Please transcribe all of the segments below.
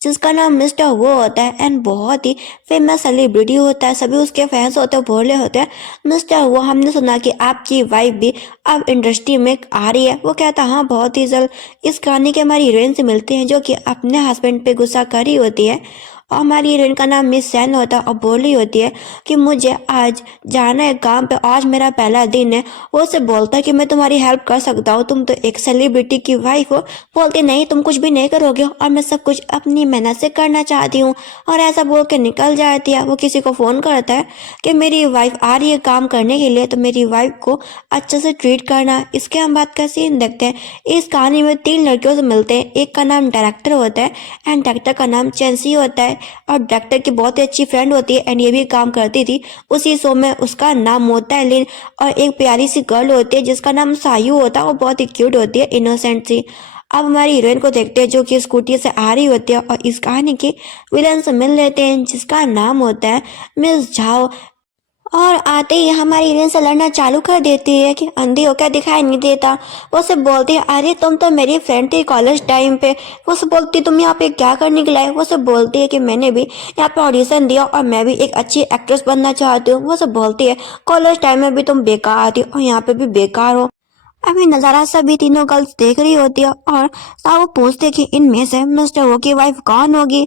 जिसका नाम मिस्टर वो होता है एंड बहुत ही फेमस सेलिब्रिटी होता है, सभी उसके फैंस होते हैं, भोले होते हैं। मिस्टर वो, हमने सुना कि आपकी वाइफ भी अब इंडस्ट्री में आ रही है। वो कहता हाँ बहुत ही जल्द। इस कहानी के हमारी हीरोइन से मिलते हैं जो कि अपने हस्बैंड पे गुस्सा कर रही होती है और हमारी हीरोइन का नाम मिस सैन होता है और बोल रही होती है कि मुझे आज जाना है काम पे, आज मेरा पहला दिन है। वो उसे बोलता है कि मैं तुम्हारी हेल्प कर सकता हूँ, तुम तो एक सेलिब्रिटी की वाइफ हो। बोलती नहीं, तुम कुछ भी नहीं करोगे और मैं सब कुछ अपनी मेहनत से करना चाहती हूँ। और ऐसा बोल के निकल जाती है। वो किसी को फ़ोन करता है कि मेरी वाइफ आ रही है काम करने के लिए, तो मेरी वाइफ को अच्छे से ट्रीट करना। इसके हम बात का सीन देखते हैं। इस कहानी में 3 लड़कियों से मिलते हैं। एक का नाम डायरेक्टर होता है एंड डायरेक्टर का नाम चेंसी होता है और डायरेक्टर की बहुत ही अच्छी फ्रेंड होती है एंड ये भी काम करती थी उसी शो में। उसका नाम होता है लिन। और एक प्यारी सी गर्ल होती है जिसका नाम सायू होता है, वो बहुत ही क्यूट होती है, इनोसेंट सी। अब हमारी हीरोइन को देखते हैं जो कि स्कूटी से आ रही होती है और इस कहानी के विलन से मिल लेते हैं जिसका नाम होता है मिस झाओ। और आते ही हमारी हीरोइन से लड़ना चालू कर देती है कि अंधी होकर दिखाई नहीं देता। वो से बोलती है अरे तुम तो मेरी फ्रेंड थी कॉलेज टाइम पे। वो से बोलती तुम यहाँ पे क्या करने के लिए आए। वो से बोलती है कि मैंने भी यहाँ पे ऑडिशन दिया और मैं भी एक अच्छी एक्ट्रेस बनना चाहती हूँ। वो से बोलती है कॉलेज टाइम में भी तुम बेकार थी और यहाँ पे भी बेकार हो। अभी नज़ारा सभी तीनों गर्ल्स देख रही होती है और तब वो पूछते कि इनमें से मिस्टर वो की वाइफ कौन होगी।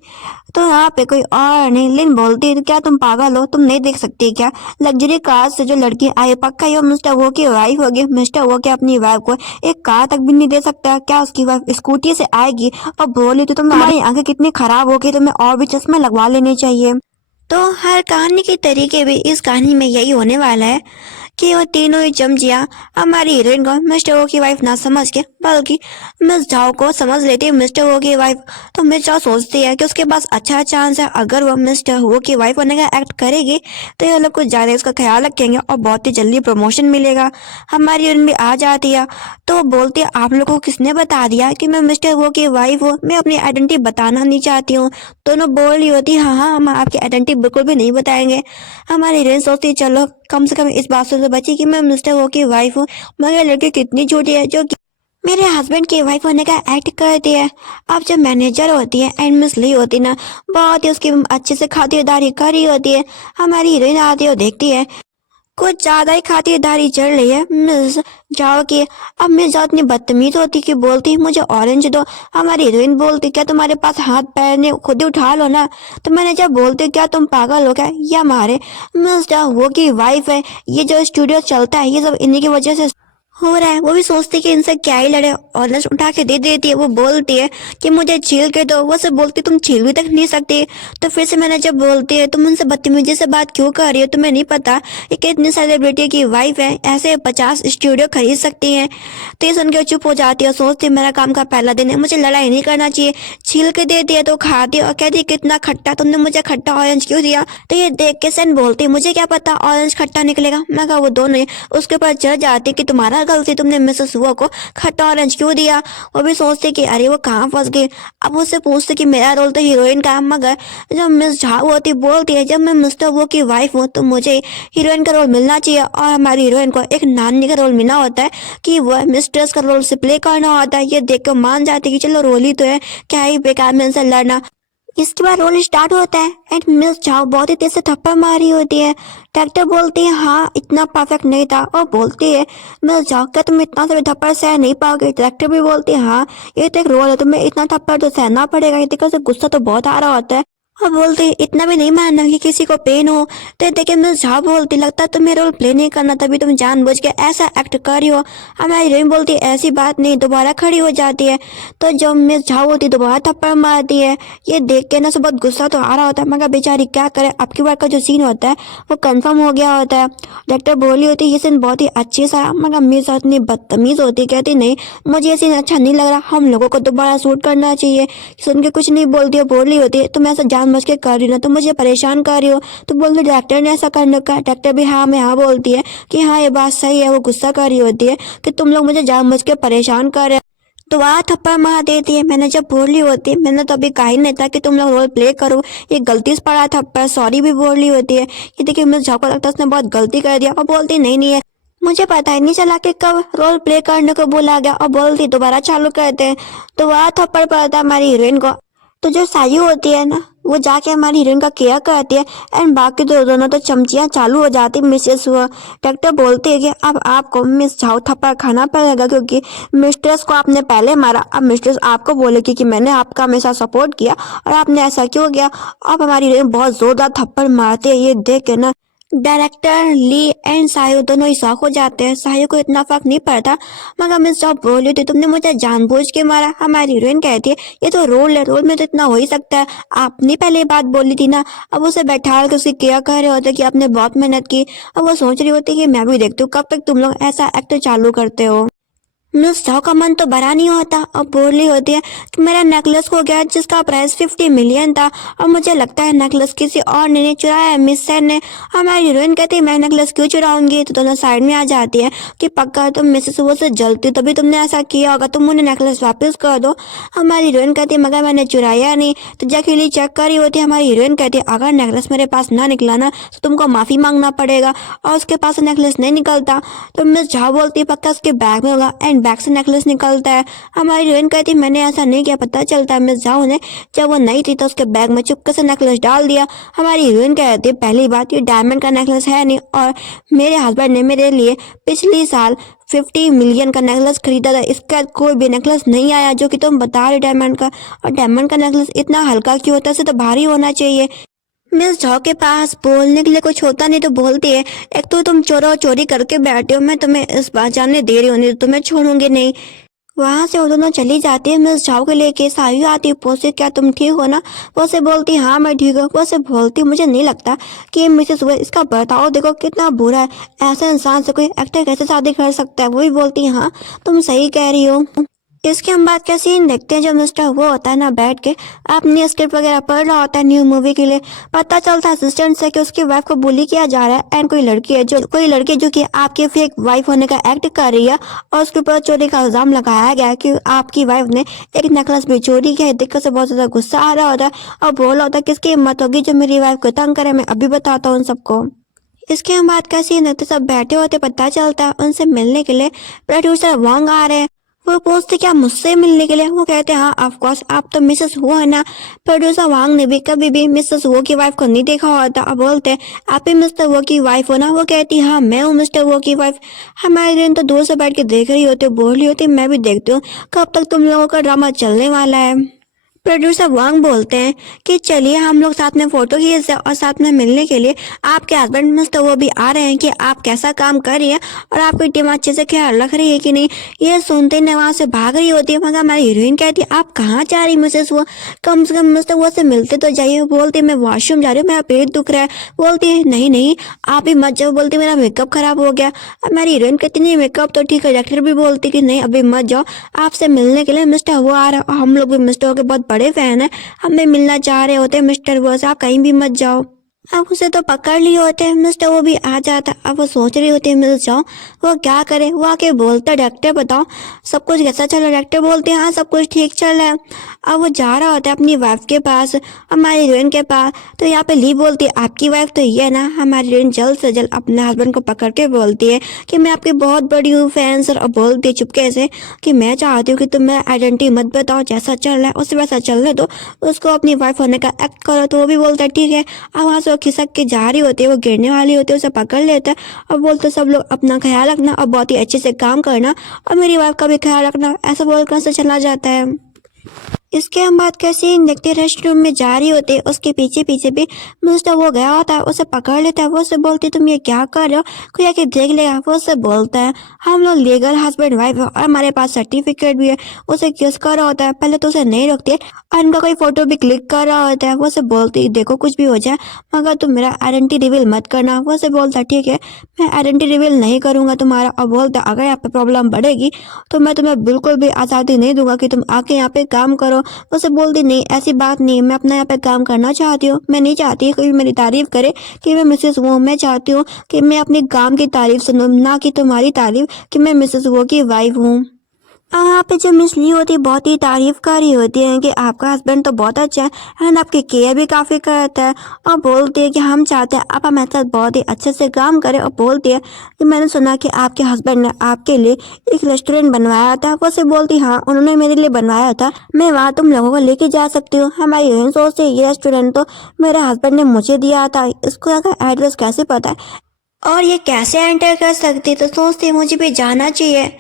तो यहाँ पे कोई और नहीं। लिन बोलती है क्या तुम पागल हो, तुम नहीं देख सकती क्या, लग्जरी कार से जो लड़की आई पक्का ये मिस्टर वो की वाइफ होगी। मिस्टर वो के अपनी वाइफ को एक कार तक भी नहीं दे सकता, क्या उसकी वाइफ स्कूटी से आएगी। और बोली तो तुम्हारी आंखें कितनी खराब होगी, तुम्हें और भी चश्मे लगवा लेने चाहिए। तो हर कहानी के तरीके भी इस कहानी में यही होने वाला है कि वो तीनों ही चमचिया हमारी हीरोइन को मिस्टर वो की वाइफ ना समझ के बल्कि मिस झाओ को समझ लेती है मिस्टर वो की वाइफ। तो मिस झाओ सोचती है कि उसके पास अच्छा चांस है, अगर वो मिस्टर वो की वाइफ होने का एक्ट करेगी तो ये लोग कुछ ज़्यादा उसका ख्याल रखेंगे और बहुत ही जल्दी प्रमोशन मिलेगा। हमारी हीरोइन भी आ जाती है तो वो बोलती है आप लोगों को किसने बता दिया कि मैं मिस्टर वो की वाइफ हूँ, मैं अपनी आइडेंटिटी बताना नहीं चाहती हूँ। दोनों बोल रही होती हाँ हाँ हम आपकी आइडेंटिटी बिल्कुल भी नहीं बताएंगे। हमारी हीरोइन सोचती है चलो कम से कम इस बात से तो बची कि मैं मिस्टर वो की वाइफ हूँ, मगर लड़की कितनी छोटी है जो कि मेरे हस्बैंड की वाइफ होने का एक्ट करती है। अब जब मैनेजर होती है एंड मिस ली होती ना, बहुत ही उसकी अच्छे से खातिरदारी कर रही होती है। हमारी हीरोइन आती है और देखती है कुछ ज्यादा ही खातिरदारी चल रही है मिस जाओ की। अब मिस जाओ इतनी बदतमीज होती कि बोलती मुझे ऑरेंज दो। हमारी हीरोइन बोलती क्या तुम्हारे पास हाथ पैर नहीं, खुद ही उठा लो ना। तो मैंने जब बोलती क्या तुम पागल हो क्या, ये हमारे मिस जाओ वो की वाइफ है, ये जो स्टूडियो चलता है ये सब इन्हीं की वजह से हो रहा है। वो भी सोचती कि इनसे क्या ही लड़े, ऑरेंज उठा के दे देती है। वो बोलती है कि मुझे छील के दो। वो से बोलती तुम छील भी तक नहीं सकती। तो फिर से मैंने जब बोलती है तुम उनसे बदतमीजी से बात क्यों कर रही हो, तुम्हें नहीं पता ये कितनी सेलिब्रिटी की वाइफ है, ऐसे 50 स्टूडियो खरीद सकती हैं। तो ये सुन के चुप हो जाती है और सोचती है मेरा काम का पहला दिन है, मुझे लड़ाई नहीं करना चाहिए। छील के देती है तो खाती है और कहती है कितना खट्टा, तुमने मुझे खट्टा ऑरेंज क्यों दिया। तो ये देख के सन बोलती है मुझे क्या पता ऑरेंज खट्टा निकलेगा। मैं कहा वो दोनों उसके ऊपर चढ़ जाती कि तुम्हारा गलती, तुमने मिसेस हुआ को खट्टा ऑरेंज क्यों दिया। वो भी सोचते कि अरे वो कहाँ फंस गई। अब उससे पूछते कि मेरा रोल तो हीरोइन का, मगर जब मिस झाओ होती बोलती है जब मैं मिस्टर वो की वाइफ हूँ तो मुझे हीरोइन का रोल मिलना चाहिए। और हमारी हीरोइन को एक नानी का रोल मिला होता है कि वह मिस्ट्रेस का रोल से प्ले करना होता है। ये देख कर मान जाती कि चलो रोल ही तो है, क्या ही बेकार में इनसे लड़ना। इसके बाद रोल स्टार्ट होता है एंड मिस झाओ बहुत ही तेज से थप्पड़ मारी होती है। डॉक्टर बोलती है हाँ इतना परफेक्ट नहीं था। और बोलती है मिस झाओ क्या तुम इतना से भी थप्पड़ सह नहीं पाओगे। डॉक्टर भी बोलती है हाँ ये तो एक रोल है, तुम्हें इतना थप्पड़ तो सहना पड़ेगा। ये देखो गुस्सा तो बहुत आ रहा होता है। और बोलती है इतना भी नहीं मानना कि किसी को पेन हो। तो देखिए मिस झाओ बोलती लगता तुम्हें रोल प्ले नहीं करना, तभी तुम जानबूझ के ऐसा एक्ट कर रही हो। हमारी हीरोइन बोलती ऐसी बात नहीं, दोबारा खड़ी हो जाती है। तो जब मिस झाओ होती दोबारा थप्पड़ मारती है। ये देख के ना सब बहुत गुस्सा तो आ रहा होता है, मगर बेचारी क्या करे, अब की बार का जो सीन होता है वो कंफर्म हो गया होता है। डॉक्टर बोली होती ये सीन बहुत ही अच्छी सा, मगर मिस झाओ इतनी बदतमीज होती, कहती नहीं मुझे ये सीन अच्छा नहीं लग रहा, हम लोगों को दोबारा शूट करना चाहिए। सुन के कुछ नहीं बोलती है, बोली होती है तुम ऐसा जानबूझ के कर रही हो, तुम मुझे परेशान कर रही हो। तो बोलते डॉक्टर ने ऐसा करने का। डॉक्टर भी हाँ में हाँ बोलती है कि हाँ ये बात सही है। वो गुस्सा कर रही होती है कि तुम लोग मुझे जानबूझ के परेशान कर रहे हो। तो वह थप्पड़ मार देती है। मैंने जब बोली होती है मैंने तो अभी कहा ही नहीं था कि तुम लोग रोल प्ले करो, ये गलती से पड़ा थप्पड़, सॉरी भी बोली होती है। ये देखिए मिस झाओ को लगता है उसने बहुत गलती कर दिया और बोलती नहीं नहीं है मुझे पता ही नहीं चला कि कब रोल प्ले करने को बोला गया। और बोलती दोबारा चालू करते हैं। तो वह थप्पड़ पड़ता है हमारी हीरोइन को तो जो सायु होती है ना, वो जाके हमारी हीरोइन का केयर करती है एंड बाकी तो दोनों तो चमचियाँ चालू हो जाती मिसेस वो। डॉक्टर बोलते हैं कि अब आपको मिस झाओ थप्पड़ खाना पड़ेगा क्योंकि मिस्ट्रेस को आपने पहले मारा। अब मिस्ट्रेस आपको बोलेगी कि मैंने आपका हमेशा सपोर्ट किया और आपने ऐसा क्यों किया। अब हमारी हीरोइन बहुत जोरदार थप्पड़ मारते हैं। ये देख के ना डायरेक्टर ली एंड सायु दोनों ही शॉक हो जाते हैं। सायु को इतना फर्क नहीं पड़ता, मगर मिस जॉब बोली थी तुमने मुझे जानबूझ के मारा। हमारी हीरोइन कहती है ये तो रोल है, रोल में तो इतना हो ही सकता है, आपने पहले ये बात बोली थी ना। अब उसे बैठा के उसकी केयर कर रहे होते कि आपने बहुत मेहनत की। अब वो सोच रही होती कि मैं भी देखती हूँ कब तक तुम लोग ऐसा एक्ट चालू करते हो। मिस झाओ का मन तो भरा नहीं होता और बोल रही होती है कि मेरा नेकलेस खो गया जिसका प्राइस 50 मिलियन था और मुझे लगता है नेकलेस किसी और ने चुराया है, मिस सेन ने। हमारी हीरोइन कहती है मैं नेकलेस क्यों चुराऊंगी। तो दोनों साइड में आ जाती है कि पक्का तुम मिसेस वो से जलती तभी तुमने ऐसा किया होगा, तुम उन्हें नेकलेस वापस कर दो। हमारी हीरोइन कहती है मगर मैंने चुराया नहीं। तो जैकी ली चेक कर रही होती है। हमारी हीरोइन कहती है अगर नेकलेस मेरे पास ना निकला ना तो तुमको माफी मांगना पड़ेगा, और उसके पास नेकलेस नहीं निकलता। तो मिस झाओ बोलती है पक्का उसके बैग में होगा एंड बैग से नेकलेस निकलता है। हमारी हीरोइन कहती है मैंने ऐसा नहीं किया, पता चलता है मिस झाओ ने जब वो नहीं थी तो उसके बैग में चुपके से नेकलेस डाल दिया। हमारी हीरोइन कहती है पहली बात ये डायमंड का नेकलेस है नहीं, और मेरे हस्बैंड ने मेरे लिए पिछली साल 50 मिलियन का नेकलेस खरीदा था, इसका कोई भी नेकलेस नहीं आया जो कि तुम बता रहे डायमंड का। और डायमंड का नेकलेस इतना हल्का क्यों होता है, इसे तो भारी होना चाहिए। मिस झाओ के पास बोलने के लिए कुछ होता नहीं तो बोलती है एक तो तुम चोरा चोरी करके बैठे हो, मैं तुम्हें इस बात जानने दे रही हूँ, नहीं तो तुम्हें छोड़ूंगी नहीं। वहां से वो दोनों चली जाती है। मिस झाओ के लेके सायु आती है, पूछती क्या तुम ठीक हो ना। वो से बोलती हाँ मैं ठीक हूँ। वो से बोलती मुझे नहीं लगता कि मिसेस वो इसका बर्ताव देखो कितना बुरा है, ऐसे इंसान से कोई एक्टर कैसे शादी कर सकता है। वो भी बोलती हाँ तुम सही कह रही हो। इसके हम बात का सीन देखते हैं जो मिस्टर वो होता है ना बैठ के अपनी स्क्रिप्ट वगैरह पढ़ रहा होता है न्यू मूवी के लिए। पता चलता है असिस्टेंट से कि उसकी वाइफ को बुली किया जा रहा है एंड कोई लड़की है जो कि आपकी फेक वाइफ होने का एक्ट कर रही है और उसके ऊपर चोरी का इल्जाम लगाया गया है कि आपकी वाइफ ने एक नेकलेस भी चोरी किया है। दिक्कत से बहुत ज्यादा गुस्सा आ रहा होता है और बोल रहा होता है किसकी हिम्मत होगी जो मेरी वाइफ को तंग करे, मैं अभी बताता हूँ उन सबको। इसके हम बात का सीन है तो सब बैठे होते, पता चलता है उनसे मिलने के लिए प्रोड्यूसर वांग आ रहे हैं। वो पूछते क्या मुझसे मिलने के लिए। वो कहते हैं हाँ ऑफ कोर्स आप तो मिसेस वो है ना। प्रोड्यूसर वांग ने भी कभी भी मिसेस वो की वाइफ को नहीं देखा होता। अब बोलते हैं आप ही मिस्टर वो की वाइफ हो ना। वो कहती हाँ मैं हूँ मिस्टर वो की वाइफ। हमारी दिन तो दूर से बैठ के देख रही होती है, बोल रही होती मैं भी देखती हूँ कब तक तुम लोगों का ड्रामा चलने वाला है। प्रोड्यूसर वांग बोलते हैं कि चलिए हम लोग साथ में फोटो खींचते हैं और साथ में मिलने के लिए आपके हस्बैंड मिस्टर वो भी आ रहे हैं कि आप कैसा काम कर रही है और आपकी टीम अच्छे से ख्याल रख रही है कि नहीं। ये सुनते ही वहां से भाग रही होती है, मगर हमारी हीरोइन कहती है आप कहाँ जा रही मिसेस वो, कम से कम मिस्टर वो से मिलते तो जाइए। बोलती है मैं वॉशरूम जा रही हूँ, मेरा पेट दुख रहा है। बोलती है नहीं नहीं आप ही मत जाओ। बोलती मेरा मेकअप खराब हो गया। हमारी हीरोइन कहती नहीं मेकअप तो ठीक है। डायरेक्टर भी बोलती कि नहीं अभी मत जाओ, आपसे मिलने के लिए मिस्टर वो आ रहा है और हम लोग भी मिस्टर वो के बहुत बड़े फैन है, हमें मिलना चाह रहे होते मिस्टर वो से, आप कहीं भी मत जाओ। अब उसे तो पकड़ लिए होते हैं, मिस्टर वो भी आ जाता। अब वो सोच रही होती है मिल जाओ वो क्या करे। वो आके बोलता डॉक्टर बताओ सब कुछ कैसा चल रहा है। डॉक्टर बोलते हैं हाँ सब कुछ ठीक चल रहा है। अब वो जा रहा होता है अपनी वाइफ के पास, हमारी हीरोइन के पास। तो यहाँ पे ली बोलती है आपकी वाइफ तो ये है ना। हमारी हीरोइन जल्द से जल्द अपने हस्बैंड को पकड़ के बोलती है कि मैं आपकी बहुत बड़ी हूँ फैन सर। और बोलती है चुपके से कि मैं चाहती हूँ कि तुम मेरा आइडेंटिटी मत बताओ, जैसा चल रहा है उसे वैसा चलने दो, उसको अपनी वाइफ होने का एक्ट करो। तो वो भी बोलता है ठीक है। अब वहाँ से वो खिसक के जा रही होती है, वो गिरने वाली होती है, उसे पकड़ लेता है और बोलते सब लोग अपना ख्याल रखना और बहुत ही अच्छे से काम करना और मेरी वाइफ का भी ख्याल रखना, ऐसा बोलकर से चला जाता है। इसके हम बात कर सीन देखते हैं रेस्ट रूम में जा रही होती है, उसके पीछे पीछे भी मिस्टर वो गया होता है, उसे पकड़ लेता है। वो उससे बोलती तुम ये क्या कर रहे हो, कोई आके देख लेगा। वो उससे बोलता है हम लोग लीगल हस्बैंड वाइफ है और हमारे पास सर्टिफिकेट भी है। उसे किस कर रहा होता है, पहले तो उसे नहीं रोकती है और उनका कोई फोटो भी क्लिक कर रहा होता है। वो उसे बोलती देखो कुछ भी हो जाए मगर तुम मेरा आइडेंटिटी रिवील मत करना। वो उसे बोलता ठीक है मैं आइडेंटिटी रिवील नहीं करूंगा तुम्हारा। और बोलता अगर यहाँ पे प्रॉब्लम बढ़ेगी तो मैं तुम्हें बिल्कुल भी आज़ादी नहीं दूंगा कि तुम आके यहाँ पे काम करो। उसे बोलती नहीं ऐसी बात नहीं, मैं अपना यहाँ पे काम करना चाहती हूँ, मैं नहीं चाहती कोई मेरी तारीफ करे कि मैं मिसेस वो। मैं चाहती हूँ कि मैं अपने काम की तारीफ सुनूं, ना कि तुम्हारी तारीफ कि मैं मिसेस वो की वाइफ हूँ। यहाँ पे जो मिस ली होती है बहुत ही तारीफकारी होती है कि आपका हस्बैंड तो बहुत अच्छा है एंड आपकी केयर भी काफ़ी करता है और बोलती है कि हम चाहते हैं आप हमारे साथ बहुत ही अच्छे से काम करें और बोलती है कि मैंने सुना कि आपके हस्बैंड ने आपके लिए एक रेस्टोरेंट बनवाया था। वो से बोलती हाँ उन्होंने मेरे लिए बनवाया था, मैं वहाँ तुम लोगों को लेके जा सकती हूँ। हमारी हीरोइन सोचती है ये रेस्टोरेंट तो मेरे हस्बैंड ने मुझे दिया था, इसको एड्रेस कैसे पता है और ये कैसे एंटर कर सकती, तो सोचती मुझे भी जाना चाहिए।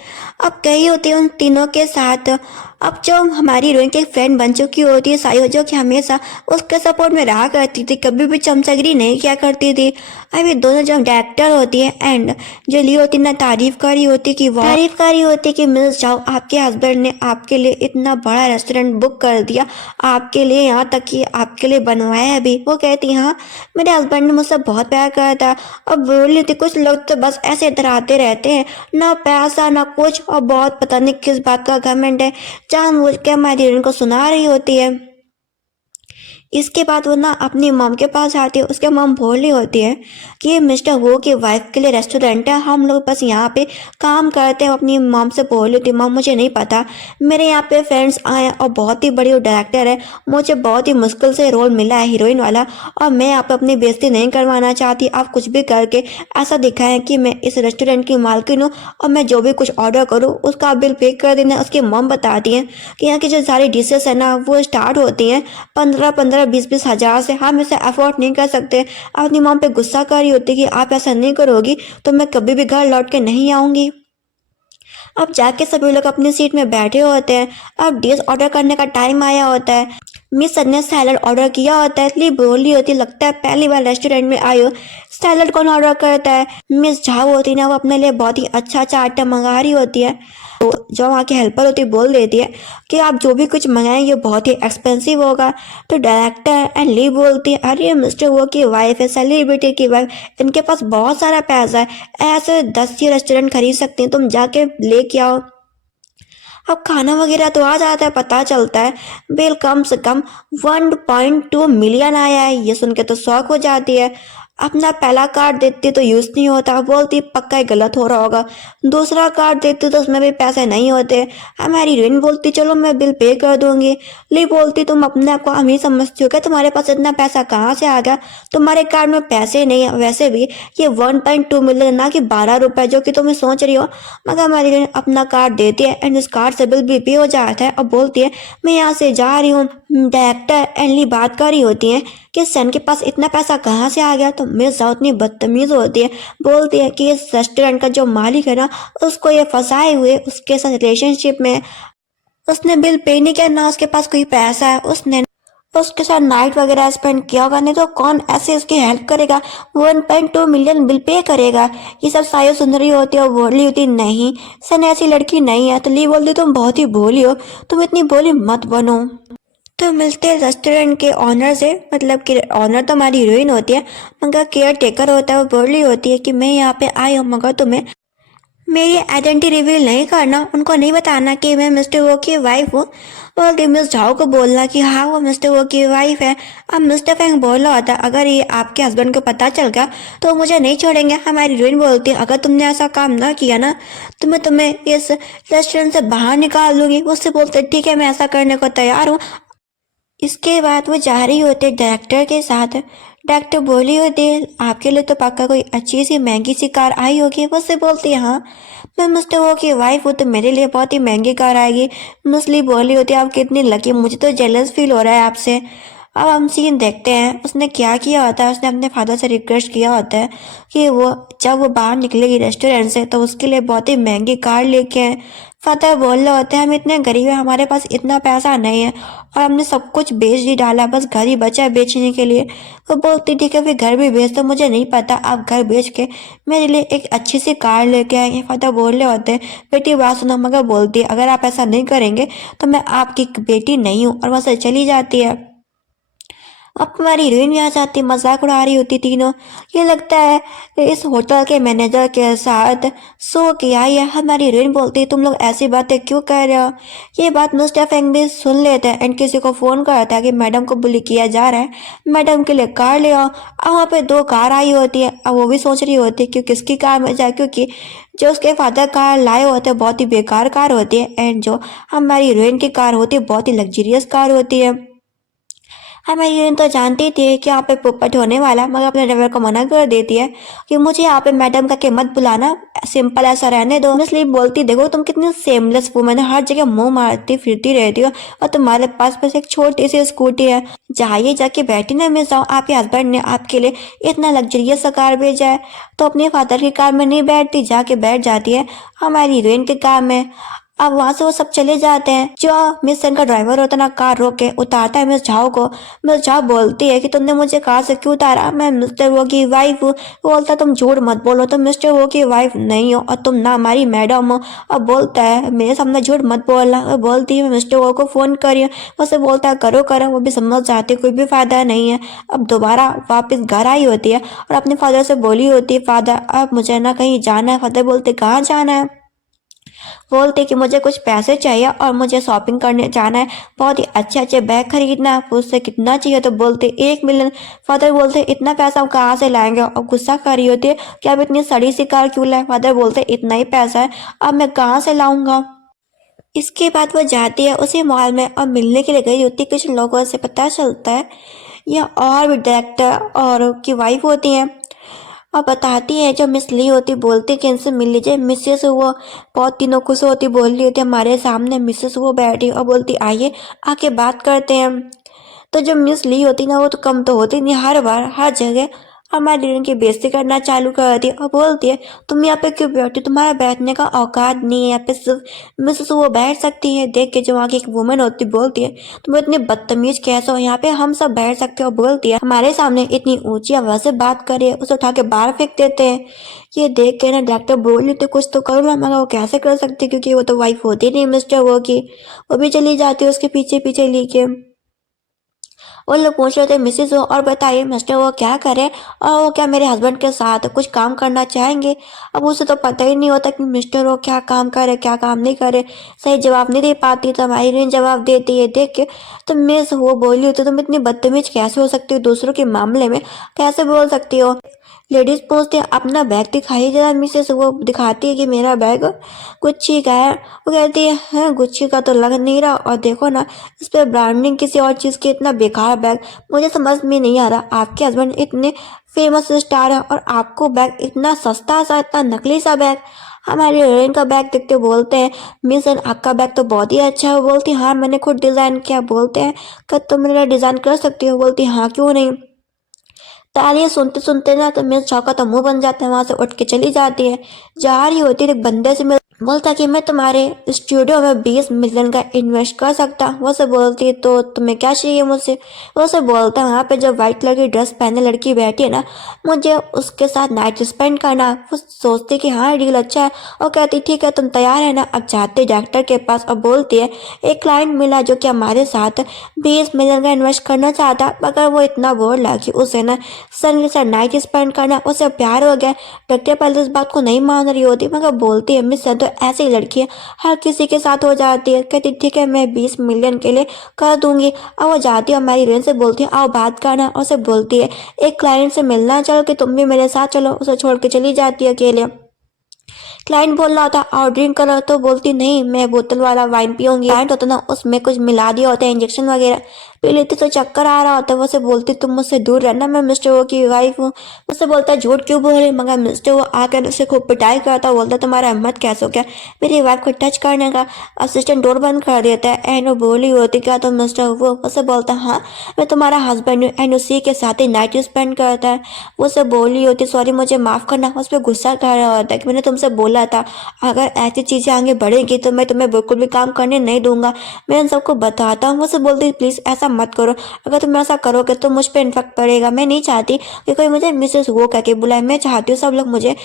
अब गई होती है उन तीनों के साथ। अब जो हमारी हीरोइन की एक फ्रेंड बन चुकी होती है सायो, जो कि हमेशा उसके सपोर्ट में रहा करती थी, कभी भी चमचगिरी नहीं किया करती थी। अब ये दोनों जो डायरेक्टर होती है एंड जो ली होती ना तारीफकारी होती कि वाह, तारीफकारी होती कि मिस जाओ आपके हस्बैंड ने आपके लिए इतना बड़ा रेस्टोरेंट बुक कर दिया, आपके लिए यहाँ तक कि आपके लिए बनवाया है भी। वो कहती हाँ मेरे हस्बैंड ने मुझसे बहुत प्यार करा था। अब बोली थी कुछ लोग तो बस ऐसे डराते रहते हैं, ना पैसा ना कुछ, और बहुत पता नहीं किस बात का घमंड है, जानबूझ के हमारी हीरोइन को सुना रही होती है। इसके बाद वो ना अपनी मॉम के पास आती है। उसके मॉम बोल रही होती है कि ये मिस्टर वो की वाइफ के लिए रेस्टोरेंट है, हम लोग बस यहाँ पे काम करते हैं। अपनी मॉम से बोल रही होती है मॉम मुझे नहीं पता, मेरे यहाँ पे फ्रेंड्स आए हैं और बहुत ही बड़ी डायरेक्टर है, मुझे बहुत ही मुश्किल से रोल मिला है हीरोइन वाला, और मैं यहाँ पे अपनी बेइज्जती नहीं करवाना चाहती। आप कुछ भी करके ऐसा दिखाएं कि मैं इस रेस्टोरेंट की मालकिन हूँ और मैं जो भी कुछ ऑर्डर करूँ उसका बिल पे कर देना। उसकी मॉम बताती हैं कि यहाँ की जो सारी डिशेस है ना वो स्टार्ट होती हैं 15-15 20-20 हजार से, हम इसे अफोर्ड नहीं कर सकते। अपनी मॉम पे गुस्सा कर रही होती कि आप ऐसा नहीं करोगी तो मैं कभी भी घर लौट के नहीं आऊंगी। अब जाके सभी लोग अपनी सीट में बैठे होते हैं। अब डिश ऑर्डर करने का टाइम आया होता है। मिस सन ने सैलड ऑर्डर किया होता है, इसलिए बोली होती लगता है पहली बार रेस्टोरेंट में आई हो, सैलड कौन ऑर्डर करता है। मिस झाओ होती ना वो अपने लिए बहुत ही अच्छा अच्छा आइटम मंगा रही होती है। तो जो वहाँ की हेल्पर होती है बोल देती है कि आप जो भी कुछ मंगाएं ये बहुत ही एक्सपेंसिव होगा। तो डायरेक्टर एंड ली बोलती है अरे मिस्टर वो की वाइफ है, सेलिब्रिटी की वाइफ, इनके पास बहुत सारा पैसा है, ऐसे 10 ही रेस्टोरेंट खरीद सकती हैं, तुम जाके लेके आओ। अब खाना वगैरह तो आ जाता है, पता चलता है बिल कम से कम 1.2 मिलियन आया है। ये सुन के तो शौक हो जाती है। अपना पहला कार्ड देती तो यूज नहीं होता, बोलती पक्का ही गलत हो रहा होगा। दूसरा कार्ड देती तो उसमें भी पैसे नहीं होते। हमारी हीरोइन बोलती चलो मैं बिल पे कर दूंगी। ली बोलती तुम अपने आप को अमीर समझती हो क्या, तुम्हारे पास इतना पैसा कहाँ से आ गया, तुम्हारे कार्ड में पैसे नहीं है। वैसे भी ये 1.2 मिलियन ना कि 12 रुपए जो कि तुम्हें सोच रही हो। मगर हमारी हीरोइन अपना कार्ड देती है एंड उस कार्ड से बिल भी पे हो जाता है और बोलती है मैं यहाँ से जा रही हूँ। डायरेक्टर एंडली बात कर रही होती है कि सन के पास इतना पैसा कहाँ से आ गया, तो मिस जाओ इतनी बदतमीज होती है, बोलती है कि इस रेस्टोरेंट का जो मालिक है ना उसको ये फंसाए हुए उसके साथ रिलेशनशिप में, उसने बिल पे नहीं किया, ना उसके पास कोई पैसा है, उसने उसके साथ नाइट वगैरह स्पेंड किया होगा, नहीं तो कौन ऐसे उसकी हेल्प करेगा, 1.2 मिलियन बिल पे करेगा। ये सब सायो सुन रही होती है और बोल रही होती नहीं सन ऐसी लड़की नहीं है। तो ली बोलती तुम बहुत ही भोली हो, तुम इतनी भोली मत बनो। तो मिलते हैं रेस्टोरेंट के ऑनर से, मतलब कि ऑनर तो हमारी हीरोइन होती है मगर केयर टेकर होता है। वो बोल रही होती है कि मैं यहाँ पे आई हूँ मगर तुम्हें मेरी आइडेंटिटी रिवील नहीं करना, उनको नहीं बताना कि मैं मिस्टर वो की वाइफ हूँ। और मिस झाओ को बोलना कि हाँ वो मिस्टर वो की वाइफ है। अब मिस्टर फैंग बोल रहा होता अगर ये आपके हस्बैंड को पता चल गया तो मुझे नहीं छोड़ेंगे। हमारी हीरोइन बोलती है अगर तुमने ऐसा काम ना किया ना तो मैं तुम्हें इस रेस्टोरेंट से बाहर निकाल दूंगी। उससे बोलते ठीक है मैं ऐसा करने को तैयार हूँ। इसके बाद वो जा रही होती है डायरेक्टर के साथ। डायरेक्टर बोली होती है आपके लिए तो पक्का कोई अच्छी सी महंगी सी कार आई होगी। वो से बोलती है हाँ मैं मिस्टर वो की वाइफ हूँ तो मेरे लिए बहुत ही महंगी कार आएगी। मुस्ली बोली होती है आप कितनी लकी, मुझे तो जेलस फील हो रहा है आपसे। अब हम सीन देखते हैं उसने क्या किया होता है। उसने अपने फादर से रिक्वेस्ट किया होता है कि वो जब वो बाहर निकलेगी रेस्टोरेंट से तो उसके लिए बहुत ही महंगी कार लेके आए। फादर बोल रहे होते हैं हम इतने गरीब हैं, हमारे पास इतना पैसा नहीं है और हमने सब कुछ बेच ही डाला, बस घर ही बचा है बेचने के लिए। वो बोलती ठीक है फिर घर भी बेच दो, मुझे नहीं पता, आप घर बेच के मेरे लिए एक अच्छी सी कार लेके आएंगे। फादर बोल रहे होते हैं बेटी बात सुनो, मगर बोलती है अगर आप ऐसा नहीं करेंगे तो मैं आपकी बेटी नहीं हूँ, और वहाँ से चली जाती है। अब हमारी हीरोइन भी आ जाती, मजाक उड़ा रही होती तीनों। ये लगता है कि इस होटल के मैनेजर के साथ सो किया है। हमारी हीरोइन बोलती तुम लोग ऐसी बातें क्यों कर रहे हो। ये बात मिस्टर फेंग भी सुन लेते हैं एंड किसी को फोन करता है कि मैडम को बुली किया जा रहा है, मैडम के लिए कार ले आओ। अब वहाँ पे दो कार आई होती है। अब वो भी सोच रही होती है कि किसकी कार में जाए, क्योंकि जो उसके फादर कार लाए होते हैं बहुत ही बेकार कार होती है एंड जो हमारी हीरोइन की कार होती है बहुत ही लग्जरियस कार होती है। हमारी हीरोइन तो जानती थी कि यहाँ पे पोपट होने वाला, मगर अपने ड्राइवर को मना कर देती है कि मुझे यहाँ पे मैडम का के मत बुलाना, सिंपल ऐसा रहने दो। इसलिए बोलती देखो तुम कितनी सेमलेस वुमन है, हर जगह मुंह मारती फिरती रहती हो और तुम्हारे पास बस एक छोटी सी स्कूटी है। जाइए जाके बैठी ना मिस जाओ, आपके हस्बैंड ने आपके लिए इतना लग्जरियस सा कार भेजा है तो अपने फादर की कार में नहीं बैठती, जाके बैठ जाती है हमारी हीरोइन की कार में। अब वहां से वो सब चले जाते हैं। जो मिस सेन का ड्राइवर होता है ना, कार रोक के उतारता है मिस झाओ को। मिस झाओ बोलती है कि तुमने मुझे कार से क्यों उतारा, मैं मिस्टर वो की वाइफ हूँ। वो बोलता है तुम झूठ मत बोलो, तुम मिस्टर वो की वाइफ नहीं हो और तुम ना हमारी मैडम हो। अब बोलता है मेरे सामने झूठ मत बोलना। वो बोलती है मैं मिस्टर वो को फोन करिए। उसे बोलता है करो करो। वो भी समझ जाती है कोई भी फायदा नहीं है। अब दोबारा वापस घर आई होती है और अपने फादर से बोली होती है फादर अब मुझे ना कहीं जाना है। फादर बोलते कहाँ जाना है। बोलते कि मुझे कुछ पैसे चाहिए और मुझे शॉपिंग करने जाना है, बहुत ही अच्छे अच्छे बैग खरीदना है। उससे कितना चाहिए तो बोलते 1 मिलियन। फादर बोलते इतना पैसा हम कहाँ से लाएंगे और गुस्सा कर रही होती है कि आप इतनी सड़ी सी कार क्यों लाए। फादर बोलते इतना ही पैसा है, अब मैं कहाँ से लाऊंगा। इसके बाद वो जाती है उसी मॉल में और मिलने के लिए गई होती है। कुछ लोगों से पता चलता है यह और भी डायरेक्टर और की वाइफ होती हैं और बताती है जो मिस ली होती, बोलती कि इनसे मिल लीजिए मिसेस वो। बहुत दिनों खुश होती, बोल रही होती हमारे सामने मिसेस वो बैठी और बोलती आइए आके बात करते हैं। तो जो मिस ली होती ना वो तो कम तो होती नहीं, हर बार हर जगह हमारी हीरोइन की बेइज्जती करना चालू कर देती है और बोलती है तुम यहाँ पे क्यों बैठी, तुम्हारा बैठने का औकात नहीं है, यहाँ पे सिर्फ मिसेस वो बैठ सकती है। देख के जो वहाँ की एक वुमेन होती बोलती है तुम इतनी बदतमीज कैसे हो, यहाँ पे हम सब बैठ सकते हो। बोलती है हमारे सामने इतनी ऊंची आवाज से बात करे, उसे उठा के बाहर फेंक देते हैं। ये देख के ना डॉक्टर बोल रही थी कुछ तो करो ना, मगर वो कैसे कर सकती क्योंकि वो तो वाइफ होती नहीं मिस्टर वो की। वो भी चली जाती है उसके पीछे पीछे लेके। वो लोग पूछ रहे थे मिसेस वो और बताइए मिस्टर वो क्या करे और वो क्या मेरे हस्बैंड के साथ कुछ काम करना चाहेंगे। अब उसे तो पता ही नहीं होता कि मिस्टर वो क्या काम करे क्या काम नहीं करे, सही जवाब नहीं दे पाती तो हमारी हीरोइन जवाब देती है। देख के तो मिस वो बोली होती तुम इतनी बदतमीज कैसे हो सकती हो, दूसरों के मामले में कैसे बोल सकती हो। लेडीज पूछते हैं अपना बैग दिखाइए जरा मिसेस। वो दिखाती है कि मेरा बैग गुच्ची का है। वो कहती है हाँ गुच्ची का तो लग नहीं रहा और देखो ना इस पे ब्रांडिंग किसी और चीज़ की, इतना बेकार बैग। मुझे समझ में नहीं आ रहा आपके हस्बैंड इतने फेमस स्टार है और आपको बैग इतना सस्ता सा इतना नकली सा बैग। हमारी हीरोइन का बैग देखते बोलते हैं मिस आपका बैग तो बहुत ही अच्छा है। वो बोलती हाँ मैंने खुद डिज़ाइन किया। बोलते हैं क्या तुम मेरा डिज़ाइन कर सकती हो। बोलती हाँ क्यों नहीं। तालियां सुनते सुनते ना तो मिस चौका तो मुंह बन जाता है, वहां से उठ के चली जाती है। जा रही होती है एक बंदे से मिल बोलता कि मैं तुम्हारे स्टूडियो में 20 मिलियन का इन्वेस्ट कर सकता। वो से बोलती है तो तुम्हें क्या चाहिए मुझसे। वो से बोलता वहाँ पे जो व्हाइट कलर की ड्रेस पहने लड़की बैठी है ना, मुझे उसके साथ नाइट स्पेंड करना। वो सोचती कि हाँ डील अच्छा है और कहती ठीक है तुम तैयार है ना। अब जाते डॉक्टर के पास और बोलती है एक क्लाइंट मिला जो कि हमारे साथ 20 मिलियन का इन्वेस्ट करना चाहता, मगर वो इतना बोर लगा कि उसे ना सन के साथ नाइट स्पेंड करना उसे प्यार हो गया। डॉक्टर पहले इस बात को नहीं मान रही होती, मगर बोलती है मिस सन तो ऐसी लड़की है हर किसी के साथ हो जाती है। कहती ठीक है मैं 20 मिलियन के लिए कर दूंगी। अब वो जाती है और मेरी हीरोइन से बोलती है आओ बात करना। उसे बोलती है एक क्लाइंट से मिलना, चलो कि तुम भी मेरे साथ चलो। उसे छोड़ के चली जाती है अकेले। क्लाइंट बोल रहा था और ड्रिंक करो तो बोलती नहीं मैं बोतल वाला वाइन पीऊंगी। क्लाइंट होता ना उसमें कुछ मिला दिया होता है इंजेक्शन वगैरह, पी लेती तो चक्कर आ रहा होता है। वो से बोलती तुम मुझसे दूर रहना मैं मिस्टर वो की वाइफ हूँ। मुझसे बोलता झूठ क्यों बोल रही, मगर मिस्टर वो आकर उसे खूब पिटाई करता, बोलता तुम्हारा हिम्मत कैसे हो क्या मेरी वाइफ को टच करने का। असिस्टेंट डोर बंद कर देता है एंड वो बोली होती क्या तुम मिस्टर वो। उसे बोलता हाँ मैं तुम्हारा हस्बैंड हूँ एंड उसी के साथ ही नाइट स्पेंड करता है। वो से बोली होती सॉरी मुझे माफ़ करना। उस पर गुस्सा कर रहा होता है कि मैंने तुमसे बोला था अगर ऐसी चीज़ें आगे बढ़ेंगी तो मैं तुम्हें बिल्कुल भी काम करने नहीं दूंगा, मैं इन सबको बताता हूँ। वो से बोलती प्लीज़ ऐसा मत करो, अगर तुम ऐसा करोगे तो मुझ पर इन्फेक्ट पड़ेगा। मैं नहीं चाहती कि कोई मुझे मिसेस वो कह के बुलाए, मैं चाहती हूँ सब लोग मुझे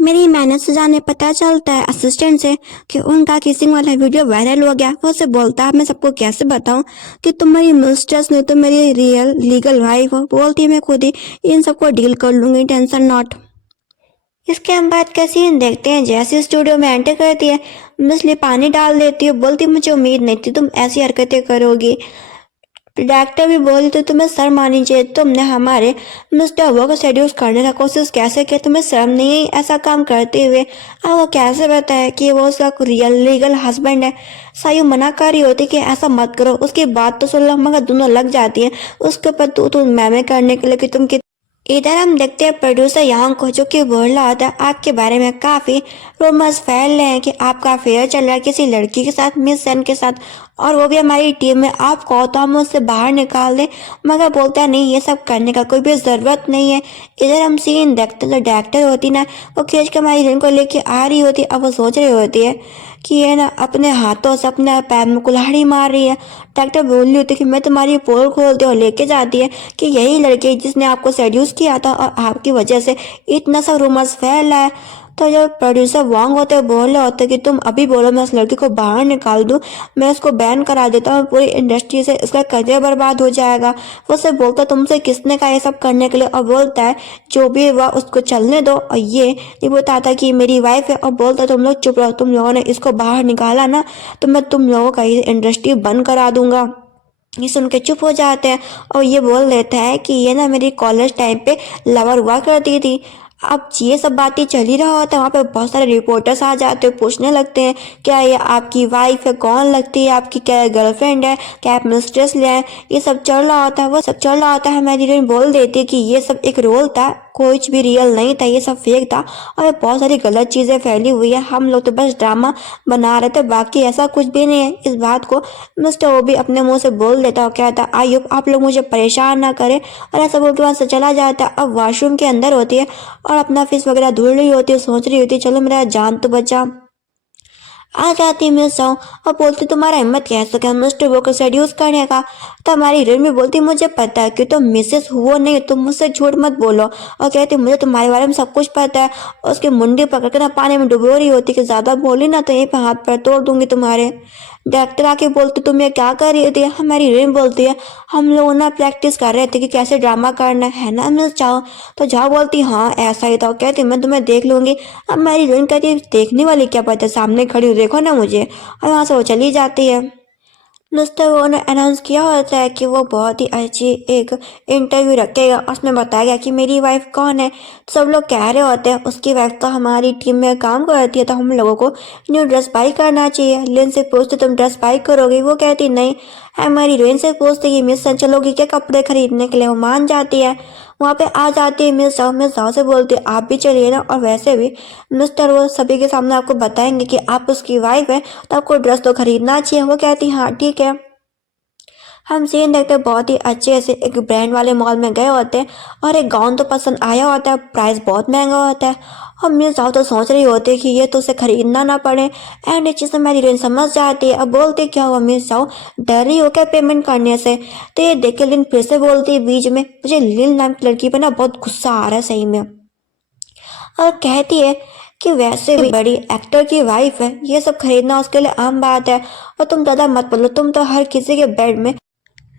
मेरी मेहनत से जाने पता चलता है असिस्टेंट से कि उनका किसिंग वाला वीडियो वायरल हो गया। वो उसे बोलता है मैं सबको कैसे बताऊं कि तुम्हारी मिस्ट्रेस ने तो मेरी रियल लीगल वाइफ हो। बोलती है मैं खुद ही इन सबको डील कर लूंगी, टेंशन नॉट। इसके हम बाद का सीन देखते हैं। जैसे स्टूडियो में एंटर करती है, मछली पानी डाल देती है। बोलती मुझे उम्मीद नहीं थी तुम ऐसी हरकतें करोगी। डायरेक्टर भी बोलते तुम्हें शर्म आनी चाहिए, तुमने हमारे मिस्टर वो को सेड्यूस करने का कोशिश कैसे किया, तुम्हें शर्म नहीं है ऐसा काम करते हुए। अब वो कैसे बताए कि वो उसका रियल लीगल हस्बैंड है। सायु मना कर रही होती कि ऐसा मत करो, उसकी बात तो सुन लो, मगर दोनों लग जाती है उसके ऊपर तू मैमे करने के लिए कि तुम इधर हम देखते हैं प्रोड्यूसर यांग को, जो कि बोल रहा होता है आपके बारे में काफी रूमर्स फैल रहे हैं कि आपका अफेयर चल रहा है किसी लड़की के साथ, मिस सेन के साथ, और वो भी हमारी टीम में। आप कहो तो हम उससे बाहर निकाल दें, मगर बोलता है नहीं ये सब करने का कोई भी जरूरत नहीं है। इधर हम सीन देखते हैं, जो डायरेक्टर होती ना वो खींच के हमारी हीरोइन को लेके आ रही होती। अब वो सोच रही होती है कि ये ना अपने हाथों से अपने पैर में कुल्हाड़ी मार रही है। डॉक्टर बोल रही होती कि मैं तुम्हारी पोल खोलती और लेके जाती है कि यही लड़की जिसने आपको सेड्यूस किया था और आपकी वजह से इतना सा रूमर्स फैल रहा है। तो जो प्रोड्यूसर वांग होते हैं बोल रहे होते कि तुम अभी बोलो मैं उस लड़की को बाहर निकाल दूं, मैं उसको बैन करा देता हूँ पूरी इंडस्ट्री से, इसका करियर बर्बाद हो जाएगा। वो से बोलता तुमसे किसने कहा ये सब करने के लिए, और बोलता है जो भी हुआ उसको चलने दो। और ये बताता कि मेरी वाइफ है, और बोलता तुम लोग चुप रहो, तुम लोगों ने इसको बाहर निकाला ना तो मैं तुम लोगों का ये इंडस्ट्री बंद करा दूंगा। ये सुन के चुप हो जाते हैं और ये बोल देता है कि ये ना मेरी कॉलेज टाइम पे लवर हुआ करती थी। अब ये सब बातें चल ही रहा होता है, वहाँ पे बहुत सारे रिपोर्टर्स आ जाते हैं, पूछने लगते हैं क्या ये आपकी वाइफ है, कौन लगती है आपकी, क्या गर्लफ्रेंड है, क्या आप मिस्ट्रेस ले आए। ये सब चल रहा होता है, वो सब चल रहा होता है। हमारी हीरोइन बोल देती है कि ये सब एक रोल था, कुछ भी रियल नहीं था, ये सब फेक था और बहुत सारी गलत चीजें फैली हुई है, हम लोग तो बस ड्रामा बना रहे थे, बाकी ऐसा कुछ भी नहीं है। इस बात को मिस्टर वो भी अपने मुंह से बोल देता और कहता आई होप आप लोग मुझे परेशान ना करें, और ऐसा बोल के वहां से चला जाता है। अब वॉशरूम के अंदर होती है और अपना फेस वगैरह धुल रही होती है, सोच रही होती है चलो मेरा जान तो बचा। आ जाती है मिस जाऊँ और बोलती तुम्हारा हिम्मत कैसे क्या मिस्टर वो को सेड्यूस करने का। तो हमारी हीरोइन भी बोलती मुझे पता है कि तुम मिसेस हुआ नहीं, तुम मुझसे झूठ मत बोलो, और कहती मुझे तुम्हारे बारे में सब कुछ पता है। और उसकी मुंडी पकड़ के ना पानी में डुबो रही होती कि ज्यादा बोली ना तो यहीं पे हाथ पैर तोड़ दूंगी तुम्हारे। डॉक्टर आके बोलते तुम ये क्या कर रही थी। हमारी हीरोइन बोलती है हम लोग ना प्रैक्टिस कर रहे थे कि कैसे ड्रामा करना है ना मिस जाओ। तो जाओ बोलती हाँ ऐसा ही था, कहती मैं तुम्हें देख लूंगी। अब मेरी हीरोइन कहती देखने वाली क्या पता, सामने खड़ी हो देखो ना मुझे, और वहां से वो चली जाती है। मिस्टर वो ने अनाउंस किया होता है कि वो बहुत ही अच्छी एक इंटरव्यू रखेगा, उसमें बताया गया कि मेरी वाइफ कौन है। तो सब लोग कह रहे होते हैं उसकी वाइफ तो हमारी टीम में काम करती है, तो हम लोगों को न्यू ड्रेस बाई करना चाहिए। लिन से पूछते तुम ड्रेस बाई करोगी, वो कहती नहीं। हमारी हीरोइन से पूछते कि मिस चलोगी क्या कपड़े खरीदने के लिए, वो मान जाती है। वहाँ पे आ जाती है मिस जाओ से बोलती है आप भी चलिए ना, और वैसे भी मिस्टर वो सभी के सामने आपको बताएंगे कि आप उसकी वाइफ है तो आपको ड्रेस तो खरीदना चाहिए। वो कहती हाँ ठीक है। हम सीन देखते बहुत ही अच्छे से एक ब्रांड वाले मॉल में गए होते हैं और एक गाउन तो पसंद आया होता है, प्राइस बहुत महंगा होता है। हम मिस जाओ तो सोच रही होती है कि ये तो उसे खरीदना ना पड़े, एंड ये चीज़ मेरी हीरोइन समझ जाती है। अब बोलती क्या हुआ मिस जाओ, डर रही हो क्या पेमेंट करने से। तो ये देख के लिन फिर से बोलती है बीच में, मुझे लिन नाम की लड़की पे ना बहुत गुस्सा आ रहा है सही में, और कहती है कि वैसे भी बड़ी एक्टर की वाइफ है, ये सब खरीदना उसके लिए आम बात है, और तुम ज़्यादा मत बोलो, तुम तो हर किसी के बेड में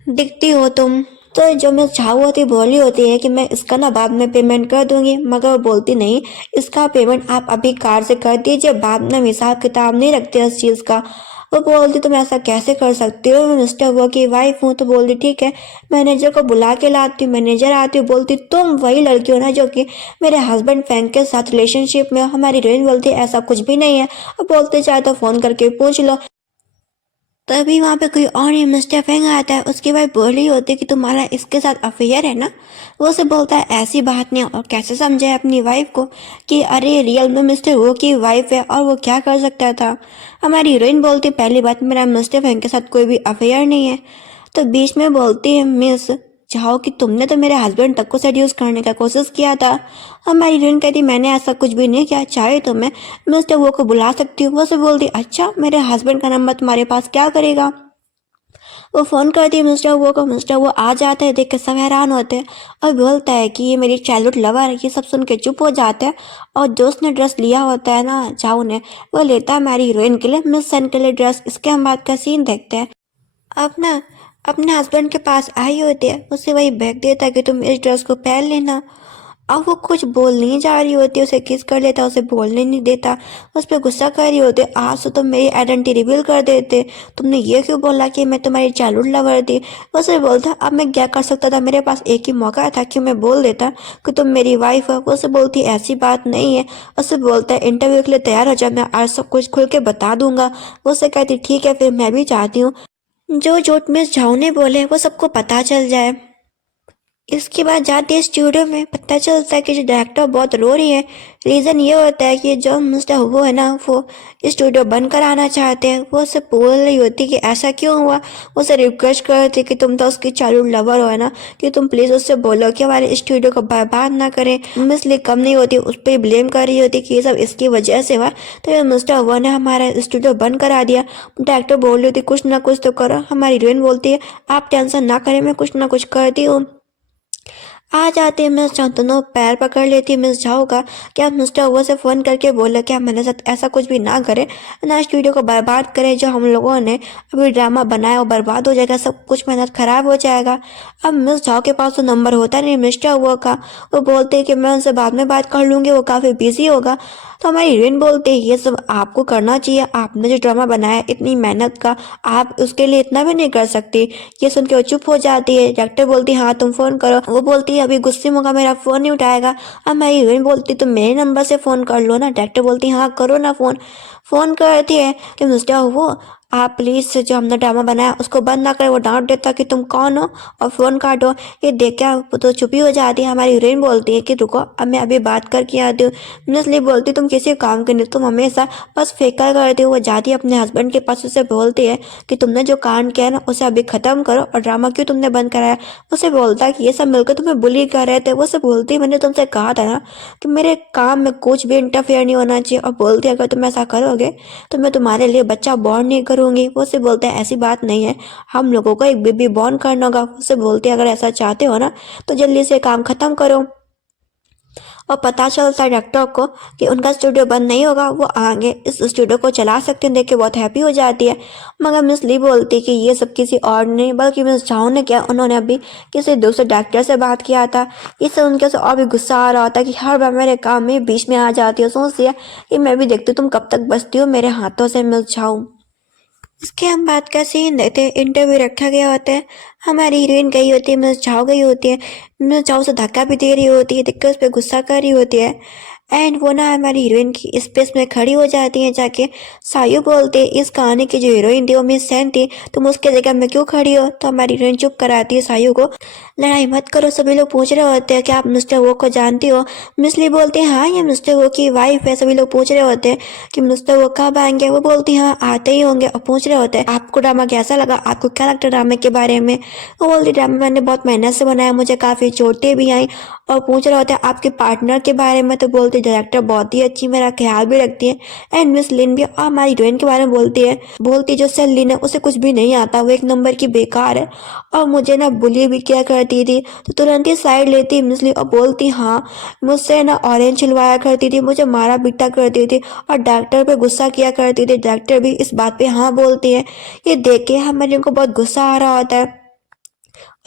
दिखती हो तुम। तो जो मैं चाहू होती बोली होती है कि मैं इसका ना बाद में पेमेंट कर दूंगी, मगर वो बोलती नहीं, इसका पेमेंट आप अभी कार्ड से कर दीजिए, बाद में हम हिसाब किताब नहीं रखते इस चीज़ का। वो बोलती तुम ऐसा कैसे कर सकती हो, मैं मिस्टर वो की वाइफ हूँ। तो बोलती ठीक है मैनेजर को बुला के लाती हूँ। मैनेजर आती हूँ, बोलती तुम वही लड़की हो ना जो कि मेरे हस्बैंड फ्रैंक के साथ रिलेशनशिप में हो। हमारी हीरोइन बोलती ऐसा कुछ भी नहीं है, और बोलते चाहे तो फ़ोन करके पूछ लो। तभी वहाँ पे कोई और ही मिस्टर फेंग आता है, उसकी वाइफ बोल रही होती है कि तुम्हारा इसके साथ अफेयर है ना। वो उसे बोलता है ऐसी बात नहीं है, और कैसे समझाए अपनी वाइफ को कि अरे रियल में मिस्टर वो की वाइफ है और वो क्या कर सकता था। हमारी हीरोइन बोलती है पहली बात मेरा मिस्टर फेंग के साथ कोई भी अफेयर नहीं है। तो बीच में बोलती है मिस चाहो कि तुमने तो मेरे हस्बैंड तक को सेड्यूस करने का कोशिश किया था। हमारी हीरोइन कहती मैंने ऐसा कुछ भी नहीं किया, चाहे तो मैं मिस्टर वो को बुला सकती हूँ। वो से बोलती अच्छा मेरे हस्बैंड का नंबर तुम्हारे पास क्या करेगा। वो फ़ोन करती है मिस्टर वो को। मिस्टर वो आ जाता है, देख के सब हैरान होते हैं और बोलता है कि ये मेरी चाइल्डहुड लवर है। ये सब सुन के चुप हो जाते हैं और जो उसने ड्रेस लिया होता है ना जाऊ ने, वो लेता है हमारी हीरोइन के लिए मिस सन के लिए ड्रेस। इसके हम बाद का सीन देखते हैं। अब ना अपने हस्बैंड के पास आई होती है, उसे वही बैग देता है कि तुम इस ड्रेस को पहन लेना। अब वो कुछ बोल नहीं जा रही होती, उसे किस कर लेता, उसे बोलने नहीं देता, उस पर गुस्सा कर रही होती। आज तो तुम मेरी आइडेंटिटी रिवील कर देते, तुमने ये क्यों बोला कि मैं तुम्हारी चाइल्डहुड लवर थी। उसे बोलता अब मैं क्या कर सकता था, मेरे पास एक ही मौका था कि मैं बोल देता कि तुम मेरी वाइफ हो। उसे बोलती ऐसी बात नहीं है। उसे बोलता है इंटरव्यू के लिए तैयार हो जा, मैं आज सब कुछ खुल के बता दूंगा। उसे कहती ठीक है, फिर मैं भी चाहती हूँ जो झूठ मिस झाऊ ने बोले वो सबको पता चल जाए। इसके बाद जाते हैं स्टूडियो में, पता चलता है कि जो डायरेक्टर बहुत रो रही है। रीज़न ये होता है कि जो मिस्टर वो है ना, वो स्टूडियो बंद कराना चाहते हैं। वो उसे बोल रही होती कि ऐसा क्यों हुआ। उसे रिक्वेस्ट करती कि तुम तो उसकी चाइल्डहुड लवर हो है ना, कि तुम प्लीज़ उससे बोलो कि हमारे स्टूडियो को बर्बाद ना करें। मिस ली कम नहीं होती, उस पर ब्लेम कर रही होती कि ये सब इसकी वजह से हुआ। तो ये मिस्टर वो ने हमारा स्टूडियो बंद करा दिया। डायरेक्टर बोल रही होती कुछ ना कुछ तो करो। हमारी हीरोइन बोलती है आप टेंशन ना करें, मैं कुछ ना कुछ करती हूँ। आ जाते हैं मिस झाओ, दोनों पैर पकड़ लेती है मिस झाओ का। क्या मिस्टर वो से फ़ोन करके बोला कि आप मेरे साथ ऐसा कुछ भी ना करें, ना स्टूडियो को बर्बाद करें। जो हम लोगों ने अभी ड्रामा बनाया वो बर्बाद हो जाएगा, सब कुछ मेहनत ख़राब हो जाएगा। अब मिस झाओ के पास तो नंबर होता नहीं मिस्टर वो का। वो बोलते हैं कि मैं उनसे बाद में बात कर लूँगी, वो काफ़ी बिजी होगा। तो हमारी हीरोइन बोलते हैं ये सब आपको करना चाहिए, आपने जो ड्रामा बनाया इतनी मेहनत का, आप उसके लिए इतना भी नहीं कर सकती। ये सुन के वो चुप हो जाती है। डॉक्टर बोलती है हाँ तुम फ़ोन करो। वो बोलती है अभी गुस्से में होगा, मेरा फ़ोन नहीं उठाएगा। अब मेरी हीरोइन बोलती तुम मेरे नंबर से फ़ोन कर लो ना। डॉक्टर बोलती है हाँ करो ना फ़ोन। फ़ोन करती है कि मिस्टर वो आप प्लीज़ जो हमने ड्रामा बनाया उसको बंद ना करें। वो डांट देता कि तुम कौन हो और फ़ोन काटो। ये देख क्या तो चुपी हो जाती है। हमारी हीरोइन बोलती है कि रुको अब मैं अभी बात करके आती हूँ। मिसली बोलती तुम किसी काम के नहीं, तुम हमेशा बस फेंका करती हो। वो जाती है अपने हस्बैंड के पास, उसे बोलती है कि तुमने जो कांड किया ना उसे अभी ख़त्म करो और ड्रामा क्यों तुमने बंद कराया। उसे बोलता है कि ये सब मिलकर तुम्हें बुली कर रहे थे। वो से बोलती है मैंने तुमसे कहा था ना कि मेरे काम में कुछ भी इंटरफेयर नहीं होना चाहिए। और बोलती है अगर तुम ऐसा करोगे तो मैं तुम्हारे लिए बच्चा बॉर्न नहीं करूँगी। वो से बोलते हैं ऐसी बात नहीं है, हम लोगों को एक बेबी बॉर्न करना होगा। उससे बोलते हैं अगर ऐसा चाहते हो ना तो जल्दी से काम ख़त्म करो। और पता चलता है डॉक्टर को कि उनका स्टूडियो बंद नहीं होगा, वो आगे इस स्टूडियो को चला सकते हैं। देख के बहुत हैप्पी हो जाती है। मगर मिस ली बोलती कि ये सब किसी और नहीं बल्कि मिस झाओ ने किया। उन्होंने अभी किसी दूसरे डॉक्टर से बात किया था। इससे उनके से और भी गुस्सा आ रहा होता कि हर बार मेरे काम में बीच में आ जाती हो। सोचती है कि मैं भी देखती हूँ तुम कब तक बचती हो मेरे हाथों से मिस झाओ। इसके हम बात का सीन देखते हैं। इंटरव्यू रखा गया होता है। हमारी हीरोइन गई होती है, मिस झाओ गई होती है। मिस झाओ से धक्का भी दे रही होती है, दिक्कत उस पर गुस्सा कर रही होती है। एंड वो ना हमारी हीरोइन की स्पेस में खड़ी हो जाती है जाके। सायु बोलते हैं इस कहानी की जो हीरोइन थी वो मिस सेन थी, तुम उसके जगह में क्यों खड़ी हो। तो हमारी हीरोइन चुप कराती है सायु को। लड़ाई मत करो, सभी लोग पूछ रहे होते हैं कि आप मिस्टर वो को जानती हो। मिसली बोलते हैं हाँ ये मिस्टर वो की वाइफ है। सभी लोग पूछ रहे होते हैं कि मिस्टर वो कब आएंगे। वो बोलती हाँ आते ही होंगे। और पूछ रहे होते हैं आपको ड्रामा कैसा लगा, आपको क्या लगता है ड्रामे के बारे में। वो बोलती ड्रामा मैंने बहुत मेहनत से बनाया, मुझे काफ़ी चोटें भी आई। और पूछ रहे होते हैं आपके पार्टनर के बारे में। तो बोलती डायरेक्टर बहुत ही अच्छी, मेरा ख्याल भी रखती है। एंड मिस लिन भी हमारी हीरोइन के बारे में बोलती है। बोलती जो सेल लिन है उसे कुछ भी नहीं आता, वो एक नंबर की बेकार है और मुझे ना बुली भी किया करती थी। तो तुरंत ही साइड लेती मिस लिन और बोलती हाँ मुझसे ना ऑरेंज छिलवाया करती थी, मुझे मारा पीटा करती थी और डॉक्टर पे गुस्सा किया करती थी। डॉक्टर भी इस बात पे हाँ बोलती है। ये देख के हमारे को बहुत गुस्सा आ रहा होता है।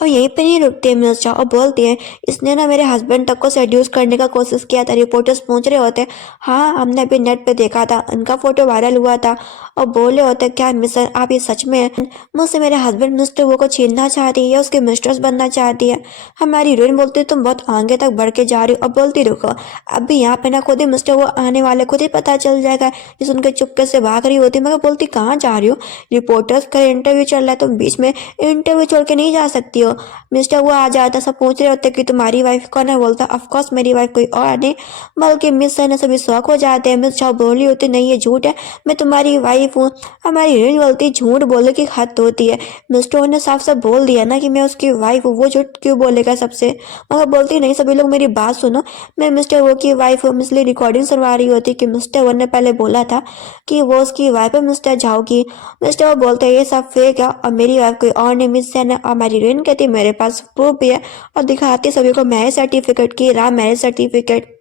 और यहीं पे नहीं रुकती है मिस झाओ और बोलती है इसने ना मेरे हस्बैंड तक को सेड्यूस करने का कोशिश किया था। रिपोर्टर्स पूछ रहे होते हैं हाँ हमने अभी नेट पे देखा था, उनका फोटो वायरल हुआ था। और बोले होते क्या मिस्टर आप ये सच में हैं? मुझसे मेरे हस्बैंड मिस्टर वो को छीनना चाहती है या उसके मिस्ट्रेस बनना चाहती है। हमारी हीरोइन बोलती है तुम बहुत आगे तक बढ़ के जा रही हो। और बोलती रुको अभी यहाँ पे ना खुद ही मिस्टर वो आने वाले, खुद ही पता चल जाएगा। ये सुन के चुपके से भाग रही होती मगर बोलती कहाँ जा रही हो, रिपोर्टर्स का इंटरव्यू चल रहा है, तुम बीच में इंटरव्यू छोड़ के नहीं जा सकती हो। हो। मिस्टर वो आ जाता, सब पूछ रहे होते कि तुम्हारी वाइफ कौन है। बोलता ऑफ कोर्स मेरी वाइफ कोई और नहीं बल्कि मिस है ना। सभी शौक हो जाते हैं। मिस चाओ बोली होती नहीं ये झूठ है, मैं तुम्हारी वाइफ हूँ। हमारी हीरोइन बोलती झूठ बोले की हद होती है। मिस्टर ने साफ साफ बोल दिया ना कि मैं उसकी वाइफ हूँ, वो झूठ क्यों बोलेगा सबसे। मगर बोलती नहीं सभी लोग मेरी बात सुनो, मैं मिस्टर वो की वाइफ हूँ। इसलिए रिकॉर्डिंग सुनवा रही होती कि मिस्टर वो ने पहले बोला था कि वो उसकी वाइफ है मिस्टर झाओ की। मिस्टर वो बोलते ये सब फेक है और मेरी वाइफ कोई और नहीं मिस है। और हमारी हीरोइन कहती मेरे पास प्रूफ भी है और दिखाती सभी को मैरिज सर्टिफिकेट की रहा मैरिज सर्टिफिकेट।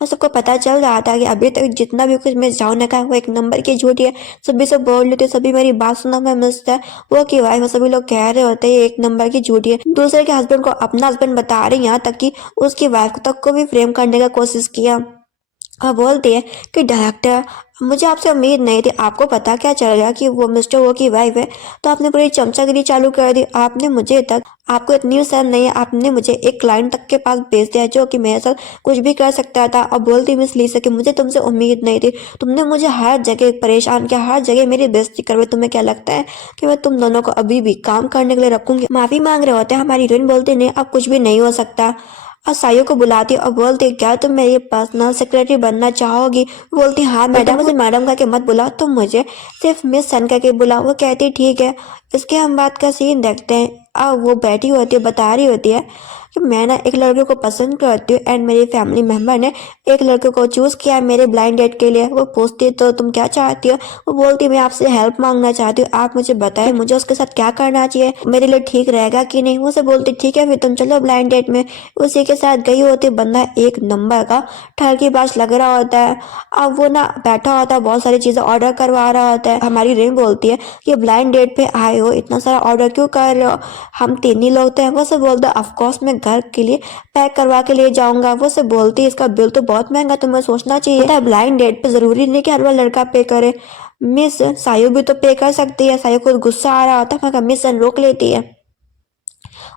और सबको पता चल रहा था कि अभी तक जितना भी कुछ मैं जाऊँ ना कहा वो एक नंबर की झूठी है। सभी सब बोल लेते सभी मेरी बात सुना, मैं मिस्टर वो की वाइफ सभी लोग कह रहे होते ये एक नंबर की झूठी है। दूसरे के हस्बैंड को अपना हस्बैंड बता रहे यहाँ तक कि उसकी वाइफ तक को भी फ्रेम करने का कोशिश किया। और बोलती है कि डायरेक्टर मुझे आपसे उम्मीद नहीं थी, आपको पता क्या चल गया कि वो मिस्टर वो की वाइफ है तो आपने पूरी चमचागिरी चालू कर दी। आपने मुझे तक आपको इतनी शर्म नहीं है, आपने मुझे एक क्लाइंट तक के पास भेज दिया जो कि मेरे साथ कुछ भी कर सकता था। और बोलती मिस लीसा कि मुझे तुमसे उम्मीद नहीं थी, तुमने मुझे हर जगह परेशान किया, हर जगह मेरी बेइज्जती करवाई। तुम्हें क्या लगता है कि मैं तुम दोनों को अभी भी काम करने के लिए रखूंगी। माफी मांग रहे होते हैं। हमारी हीरोइन बोलती नहीं अब कुछ भी नहीं हो सकता और साइयो को बुलाती और बोलती क्या तुम मेरी पर्सनल सेक्रेटरी बनना चाहोगी। बोलती हाँ मैडम, मुझे मैडम करके मत बुलाओ, तुम मुझे सिर्फ मिस सन करके बुलाओ। वो कहती ठीक है। इसके हम बात का सीन देखते हैं। अब वो बैठी होती है बता रही होती है कि मैं ना एक लड़के को पसंद करती हूँ एंड मेरी फैमिली मेंबर ने एक लड़के को चूज किया है मेरे ब्लाइंड डेट के लिए। वो पूछती तो तुम क्या चाहती हो। वो बोलती मैं आपसे हेल्प मांगना चाहती हूँ, आप मुझे बताएं मुझे उसके साथ क्या करना चाहिए, मेरे लिए ठीक रहेगा कि नहीं। वो से बोलती ठीक है फिर तुम चलो ब्लाइंड डेट में। उसी के साथ गई होती। बंदा एक नंबर का ठरकीबाज लग रहा होता है। अब वो ना बैठा होता है बहुत सारी चीजें ऑर्डर करवा रहा होता है। हमारी रिंग बोलती है कि ब्लाइंड डेट पे आए हो इतना सारा ऑर्डर क्यों कर रहे हो, हम तीन ही लोग थे। वो से बोलता ऑफकोर्स मैं घर के लिए पैक करवा के ले जाऊंगा। वो से बोलती इसका बिल तो बहुत महंगा, तुम्हें सोचना चाहिए। ब्लाइंड डेट पे जरूरी नहीं कि हर बार लड़का पे करे, मिस सायु भी तो पे कर सकती है। सायु को गुस्सा आ रहा होता है मगर मिस रोक लेती है।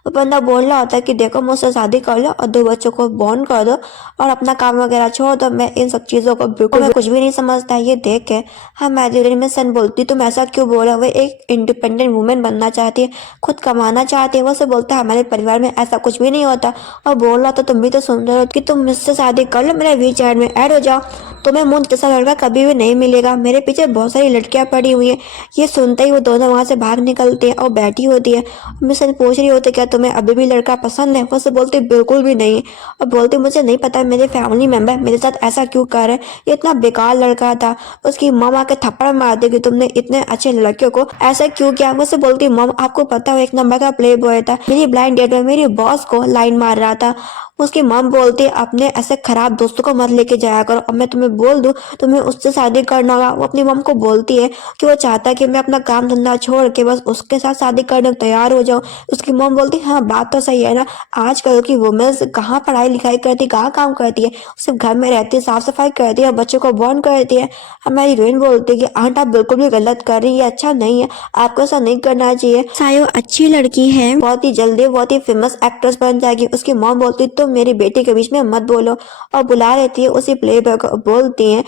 वो बंदा बोल रहा होता है कि देखो मुझसे शादी कर लो और दो बच्चों को बॉर्न कर दो और अपना काम वगैरह छोड़ दो, मैं इन सब चीज़ों को बिल्कुल मैं कुछ भी नहीं समझता। ये देख के हमारी में सन बोलती तुम ऐसा क्यों बोला। वो एक इंडिपेंडेंट वुमेन बनना चाहती है, खुद कमाना चाहती है। वो से बोलता है हमारे परिवार में ऐसा कुछ भी नहीं होता। और बोल रहा था तुम भी तो सुन रहे हो कि तुम मुझसे शादी कर लो, मेरे वी चैट में ऐड हो जाओ, तुम्हें मुझ जैसा लड़का कभी भी नहीं मिलेगा। मेरे पीछे बहुत सारी लड़कियां पड़ी हुई हैं। ये सुनते ही वो दोनों वहां से भाग निकलते हैं और बैठी होती है। मिशन पूछ रही होती क्या तुम्हें अभी भी लड़का पसंद है। वो से बोलती बिल्कुल भी नहीं। और बोलती मुझे नहीं पता मेरे फैमिली मेंबर मेरे साथ ऐसा क्यों कर रहे हैं, ये इतना बेकार लड़का था। उसकी मम आके थप्पड़ मार देगी तुमने इतने अच्छे लड़के को ऐसा क्यों किया। मुझसे बोलती मम आपको पता हो एक नंबर का प्ले बॉय था, मेरी ब्लाइंड डेट में मेरी बॉस को लाइन मार रहा था। उसकी मम बोलती अपने ऐसे खराब दोस्तों को मत लेके जाया करो और मैं तुम्हें बोल दूं तुम्हें उससे शादी करना होगा। वो अपनी मम को बोलती है कि वो चाहता है कि मैं अपना काम धंधा छोड़ के बस उसके साथ शादी करने को तैयार हो जाऊं। उसकी मम बोलती हाँ बात तो सही है ना, आजकल की वुमेन्स कहाँ पढ़ाई लिखाई करती, कहाँ काम करती है, सिर्फ घर में रहती है, साफ सफाई करती है और बच्चों को बॉर्न करती है। हमारी हीरोइन बोलती है कि आंट आप बिल्कुल भी गलत कर रही है, अच्छा नहीं है, आपको ऐसा नहीं करना चाहिए। सायो अच्छी लड़की है, बहुत ही जल्दी बहुत ही फेमस एक्ट्रेस बन जाएगी। उसकी मॉम बोलती तुम मेरी बेटी के बीच में मत बोलो और बुला लेती है उसी प्लेबॉय को। बोलती है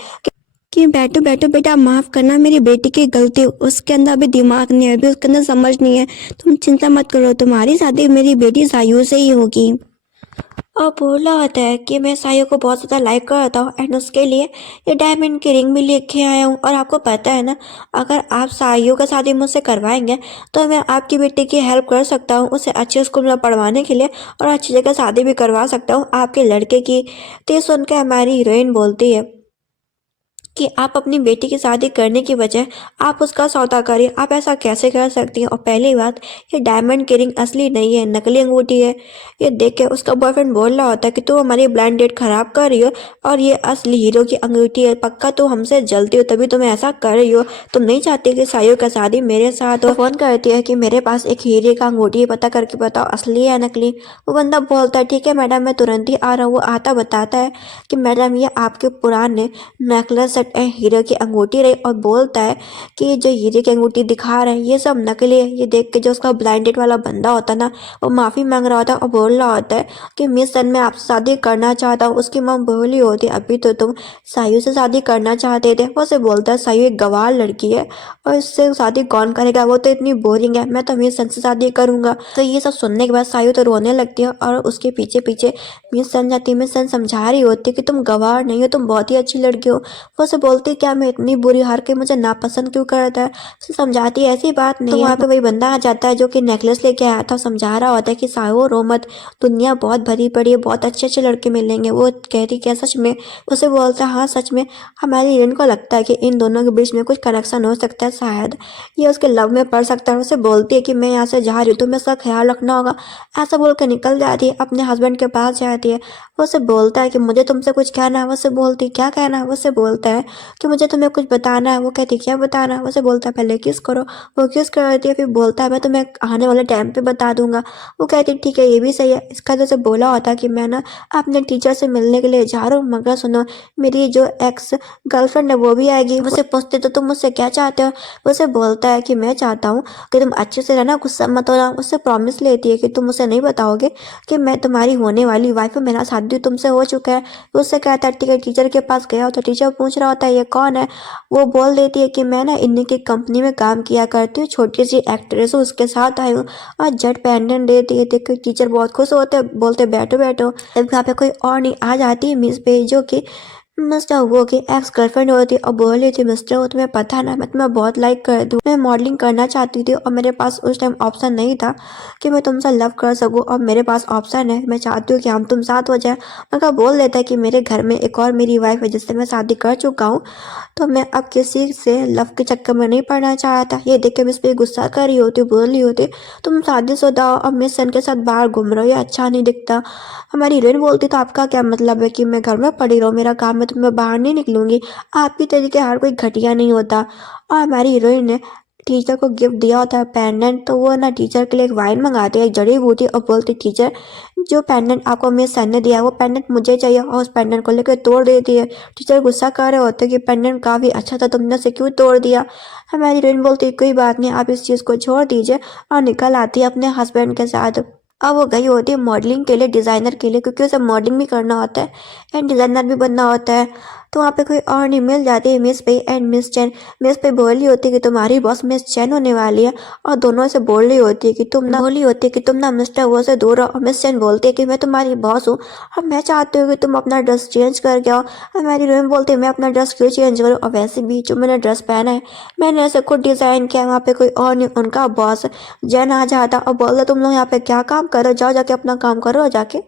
कि बैठो बैठो बेटा माफ करना मेरी बेटी की गलती, उसके अंदर अभी दिमाग नहीं है, अभी उसके अंदर समझ नहीं है, तुम चिंता मत करो, तुम्हारी शादी मेरी बेटी सायु से ही होगी। और बोला होता है कि मैं सायु को बहुत ज़्यादा लाइक करता हूँ एंड उसके लिए ये डायमंड की रिंग भी लेके आया हूँ। और आपको पता है ना अगर आप सायु का शादी मुझसे करवाएंगे तो मैं आपकी बेटी की हेल्प कर सकता हूँ, उसे अच्छे स्कूल में पढ़वाने के लिए और अच्छी जगह शादी भी करवा सकता हूँ आपके लड़के की। तो ये सुनकर हमारी हीरोइन बोलती है कि आप अपनी बेटी की शादी करने की बजाय आप उसका सौदा करिए, आप ऐसा कैसे कर सकती हैं। और पहली बात ये डायमंड की रिंग असली नहीं है, नकली अंगूठी है। ये देख के उसका बॉयफ्रेंड बोल रहा होता है कि तू हमारी ब्लाइंड डेट खराब कर रही हो और ये असली हीरो की अंगूठी है, पक्का तू हमसे जलती हो तभी तुम्हें ऐसा कर रही हो, तुम नहीं चाहती कि सायु का शादी मेरे साथ हो। फोन करती है कि मेरे पास एक हीरे का अंगूठी है, पता करके बताओ असली है नकली। वो बंदा बोलता है ठीक है मैडम मैं तुरंत ही आ रहा हूँ। वो आता बताता है कि मैडम ये आपके पुराने नेकलेस मिस्टर एंड हीरो की अंगूठी रही और बोलता है कि जो हीरे की अंगूठी दिखा रहे हैं ये सब नकली है। ये देख के जो उसका ब्लाइंडेड वाला बंदा होता है ना, वो माफ़ी मांग रहा होता है और बोल रहा होता है कि मिस सन मैं आपसे शादी करना चाहता हूँ। उसकी माँ बोली होती है अभी तो तुम सायु से शादी करना चाहते थे। वो से बोलता है सायु एक गवार लड़की है और इससे शादी कौन करेगा, वो तो इतनी बोरिंग है, मैं तो मिस सन से शादी करूंगा। तो ये सब सुनने के बाद सायु तो रोने लगती है और उसके पीछे पीछे मिस सन जाती है। मिस सन समझा रही होती है कि तुम गवार नहीं हो, तुम बहुत ही अच्छी लड़की हो। वो से बोलती है क्या मैं इतनी बुरी हार के मुझे नापसंद क्यों करता है। उसे समझाती है ऐसी बात नहीं है। तो वहाँ पे वही बंदा आ जाता है जो कि नेकलेस लेके आया था, समझा रहा होता है कि सायो रो मत, दुनिया बहुत भरी पड़ी है, बहुत अच्छे अच्छे लड़के मिलेंगे। वो कहती क्या सच में। उसे बोलता है हाँ सच में। हमारी हीरोइन को लगता है कि इन दोनों के बीच में कुछ कनेक्शन हो सकता है, शायद ये उसके लव में पड़ सकता है। उसे बोलती है कि मैं यहाँ से जा रही हूँ, तुम्हें इसका ख्याल रखना होगा। ऐसा बोल कर निकल जाती है, अपने हस्बैंड के पास जाती है। वो उसे बोलता है कि मुझे तुमसे कुछ कहना है। वो उसे बोलती क्या कहना है। वो उसे बोलता है कि मुझे तुम्हें कुछ बताना है। वो कहती क्या बताना है। वो उसे बोलता है पहले किस करो। वो किस करती है, फिर बोलता है मैं तुम्हें आने वाले टाइम पे बता दूंगा। वो कहती ठीक है ये भी सही है। इसका जैसे बोला होता कि मैं ना अपने टीचर से मिलने के लिए जा रहा हूँ, मगर सुनो मेरी जो एक्स गर्लफ्रेंड है वो भी आएगी। मुझसे पूछते तो तुम मुझसे क्या चाहते हो। वो उसे बोलता है कि मैं चाहता हूँ कि तुम अच्छे से रहना, गुस्सा मत होना। उससे प्रॉमिस लेती है कि तुम मुझसे नहीं बताओगे कि मैं तुम्हारी होने वाली वाइफ हूँ, मेरा शादी तुमसे हो चुका है। उससे कहता है ठीक है। टीचर के पास गया तो टीचर पूछ रहा होता है ये कौन है। वो बोल देती है कि मैं ना इन्हीं की कंपनी में काम किया करती हूँ, छोटी सी एक्ट्रेस हूँ, उसके साथ आई हूँ। और जेट पेंडेंट देती है। देख टीचर बहुत खुश होते हैं, बोलते बैठो बैठो। तब यहाँ पे कोई और नहीं आ जाती है मिस पे, जो कि मिस्टर वो की एक्स गर्लफ्रेंड होती और बोल रही थी मिस्टर वो तुम्हें पता ना मैं तुम्हें बहुत लाइक कर दूँ, मैं मॉडलिंग करना चाहती थी और मेरे पास उस टाइम ऑप्शन नहीं था कि मैं तुमसे लव कर सकूँ, और मेरे पास ऑप्शन है, मैं चाहती हूँ कि हम तुम साथ हो जाए। मगर बोल देता है कि मेरे घर में एक और मेरी वाइफ है जिससे मैं शादी कर चुका हूँ, तो मैं अब किसी से लव के चक्कर में नहीं पड़ना चाहता। ये देख के मिस पे गुस्सा कर रही होती, बोल रही होती तुम शादीशुदा हो और मिस सन के साथ बाहर घूम रहे हो, ये अच्छा नहीं दिखता। हमारी हीरोइन बोलती तो आपका क्या मतलब है कि मैं घर में पड़ी रहूँ, मेरा काम है तो मैं बाहर नहीं निकलूंगी। आपकी तरीके हर कोई घटिया नहीं होता। और हमारी हीरोइन ने टीचर को गिफ्ट दिया होता है पेंडेंट, तो वो ना टीचर के लिए एक वाइन मंगाती है, एक जड़ी बूटी, और बोलती टीचर जो पेंडेंट आपको मिस सर ने दिया है वो पेंडेंट मुझे चाहिए, और उस पेंडेंट को लेकर तोड़ देती है। टीचर गुस्सा कर रहे होते कि पेंडेंट काफ़ी अच्छा था, तुमने उसे क्यों तोड़ दिया। हमारी हीरोइन बोलती कोई बात नहीं, आप इस चीज़ को छोड़ दीजिए, और निकल आती है अपने हस्बैंड के साथ। अब वो गई होती है मॉडलिंग के लिए, डिज़ाइनर के लिए, क्योंकि उसे मॉडलिंग भी करना होता है एंड डिज़ाइनर भी बनना होता है। तो वहाँ पे कोई और नहीं मिल जाती है मिस पे एंड मिस चैन। मिस पे बोल रही होती है कि तुम्हारी बॉस मिस चैन होने वाली है, और दोनों से बोल रही होती है कि तुम ना मिस्टर वो से दूर रहो। और मिस चैन बोलती है कि मैं तुम्हारी बॉस हूँ और मैं चाहती हूँ कि तुम अपना ड्रेस चेंज करके आओ। और मेरी रूम बोलती है मैं अपना ड्रेस क्यों चेंज करूँ, और वैसे भी जो मैंने ड्रेस पहना है मैंने ऐसे खुद डिज़ाइन किया। वहाँ पे कोई और नहीं, उनका बॉस जैन आ जाता और बोलता तुम लोग यहाँ पे क्या काम करो, जाओ जाके अपना काम करो जाके,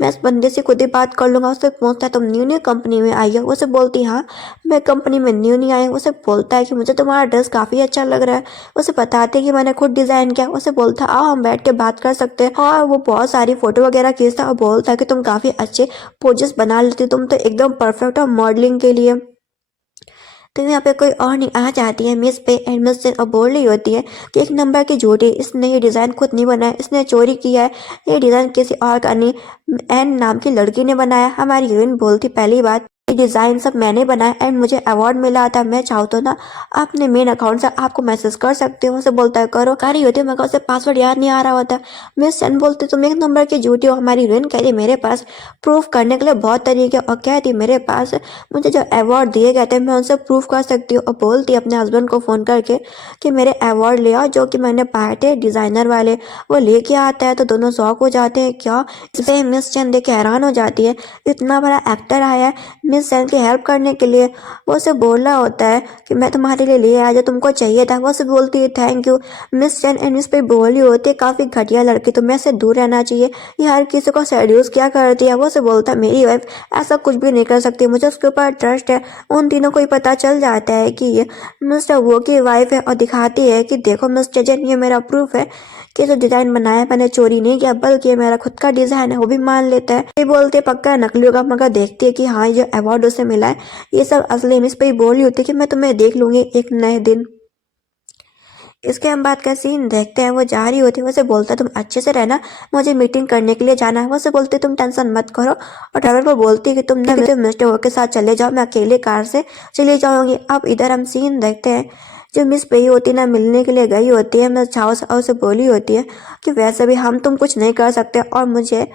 मैं इस बंदे से खुद ही बात कर लूँगा। उससे पूछता है तुम न्यू न्यू कंपनी में आई हो। उसे बोलती हाँ मैं कंपनी में न्यू नहीं आई हूँ। उसे बोलता है कि मुझे तुम्हारा ड्रेस काफ़ी अच्छा लग रहा है। उसे बताते हैं कि मैंने खुद डिज़ाइन किया। उसे बोलता है आओ हम बैठ के बात कर सकते हैं, और वो बहुत सारी फ़ोटो वगैरह खींचता और बोलता है कि तुम काफ़ी अच्छे पोजेस बना लेती, तुम तो एकदम परफेक्ट हो मॉडलिंग के लिए। तो यहाँ पे कोई और नहीं आ जाती है मिस पे एंड मिस और बोल रही होती है कि एक नंबर की झूठी, इसने ये डिज़ाइन खुद नहीं बनाया, इसने चोरी किया है, ये डिज़ाइन किसी और का नहीं, एन नाम की लड़की ने बनाया। हमारी हीरोइन बोलती पहली बात ये डिज़ाइन सब मैंने बनाया एंड मुझे अवार्ड मिला था, मैं चाहूँ तो ना अपने मेन अकाउंट से आपको मैसेज कर सकती हूँ। उसे बोलता है करो, कर रही होती है मगर उसे पासवर्ड याद नहीं आ रहा होता। मिस सेन बोलती तुम एक नंबर की झूठी हो। हमारी हीरोइन कहती मेरे पास प्रूफ करने के लिए बहुत तरीके, और कहती मेरे पास मुझे जो अवार्ड दिए गए थे मैं उनसे प्रूफ कर सकती हूँ। और बोलती अपने हस्बैंड को फ़ोन करके कि मेरे अवार्ड ले आओ जो कि मैंने पाए थे डिज़ाइनर वाले। वो लेके आता है तो दोनों शौक हो जाते हैं। क्या इस पे मिस चैन देख के हैरान हो जाती है, इतना बड़ा एक्टर आया है मिस चैन की हेल्प करने के लिए। वो उसे बोल रहा होता है कि मैं तुम्हारे लिए ले आया जो तुमको चाहिए था। वो उसे बोलती है thank you. Miss chain and इस पे बोली होती है काफ़ी घटिया लड़की, तुम्हें से दूर रहना चाहिए, ये हर किसी को सेड्यूस क्या करती है। वो उसे बोलता है मेरी वाइफ ऐसा कुछ भी नहीं कर सकती, मुझे उसके ऊपर ट्रस्ट है। उन तीनों को ही पता चल जाता है कि ये मिस्टर वो की वाइफ है, और दिखाती है कि देखो मिस्टर जैन ये मेरा प्रूफ है कि जो डिज़ाइन बनाया मैंने चोरी नहीं किया, बल्कि ये मेरा खुद का डिज़ाइन है। वो भी मान लेता है, ये बोलते पक्का नकली होगा, मगर देखती है कि हाँ ये अवार्ड उसे मिला है, ये सब असली। मिस पे ही बोल रही होती है कि मैं तुम्हें देख लूँगी एक नए दिन। इसके हम बात का सीन देखते हैं। वो जा रही होती है, वैसे बोलता है तुम अच्छे से रहना, मुझे मीटिंग करने के लिए जाना है। वैसे बोलते तुम टेंशन मत करो, और ड्राइवर को बोलती है कि तुम ना मिस्टर वो के साथ चले जाओ, मैं अकेले कार से चली जाऊंगी। अब इधर हम सीन देखते हैं, जो मिस पेई होती है ना मिलने के लिए गई होती है, मिस झाओ से बोली होती है कि वैसे भी हम तुम कुछ नहीं कर सकते, और मुझे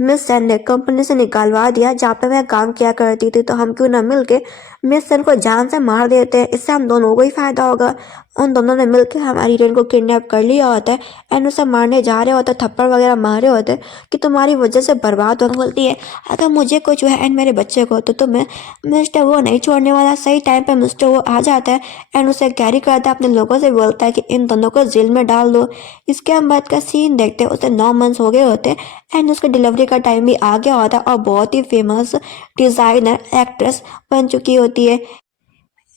मिस सेन ने कंपनी से निकालवा दिया जहाँ पे मैं काम किया करती थी, तो हम क्यों ना मिलके मिस सेन को जान से मार देते हैं, इससे हम दोनों को ही फायदा होगा। उन दोनों ने मिलकर हमारी रेन को किडनैप कर लिया होता है एंड उसे मारने जा रहे होते हैं, थप्पड़ वगैरह मारे होते हैं कि तुम्हारी वजह से बर्बाद हो। बोलती है अगर मुझे कुछ हुआ एंड मेरे बच्चे को तो तुम्हें मिस्टर वो नहीं छोड़ने वाला। सही टाइम पे मिस्टर वो आ जाता है एंड उसे कैरी करता है, अपने लोगों से बोलता है कि इन दोनों को जेल में डाल दो। इसके हम बाद का सीन देखते हैं, उसे 9 मंथ्स हो गए होते हैं एंड उसके डिलीवरी का टाइम भी आ गया होता है, और बहुत ही फेमस डिजाइनर एक्ट्रेस बन चुकी होती है।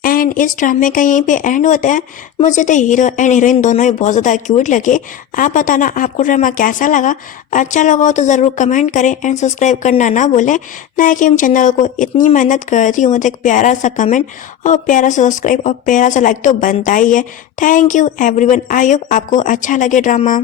एंड इस ड्रामे का यहीं पे एंड होता है। मुझे तो हीरो एंड हीरोइन दोनों ही बहुत ज़्यादा क्यूट लगे। आप बताना आपको ड्रामा कैसा लगा। अच्छा लगा हो तो ज़रूर कमेंट करें एंड सब्सक्राइब करना ना भूलें। ना कि हम चैनल को इतनी मेहनत करती हूँ तो एक प्यारा सा कमेंट और प्यारा सा सब्सक्राइब और प्यारा सा लाइक तो बनता ही है। Thank you everyone. I hope आपको अच्छा लगे ड्रामा।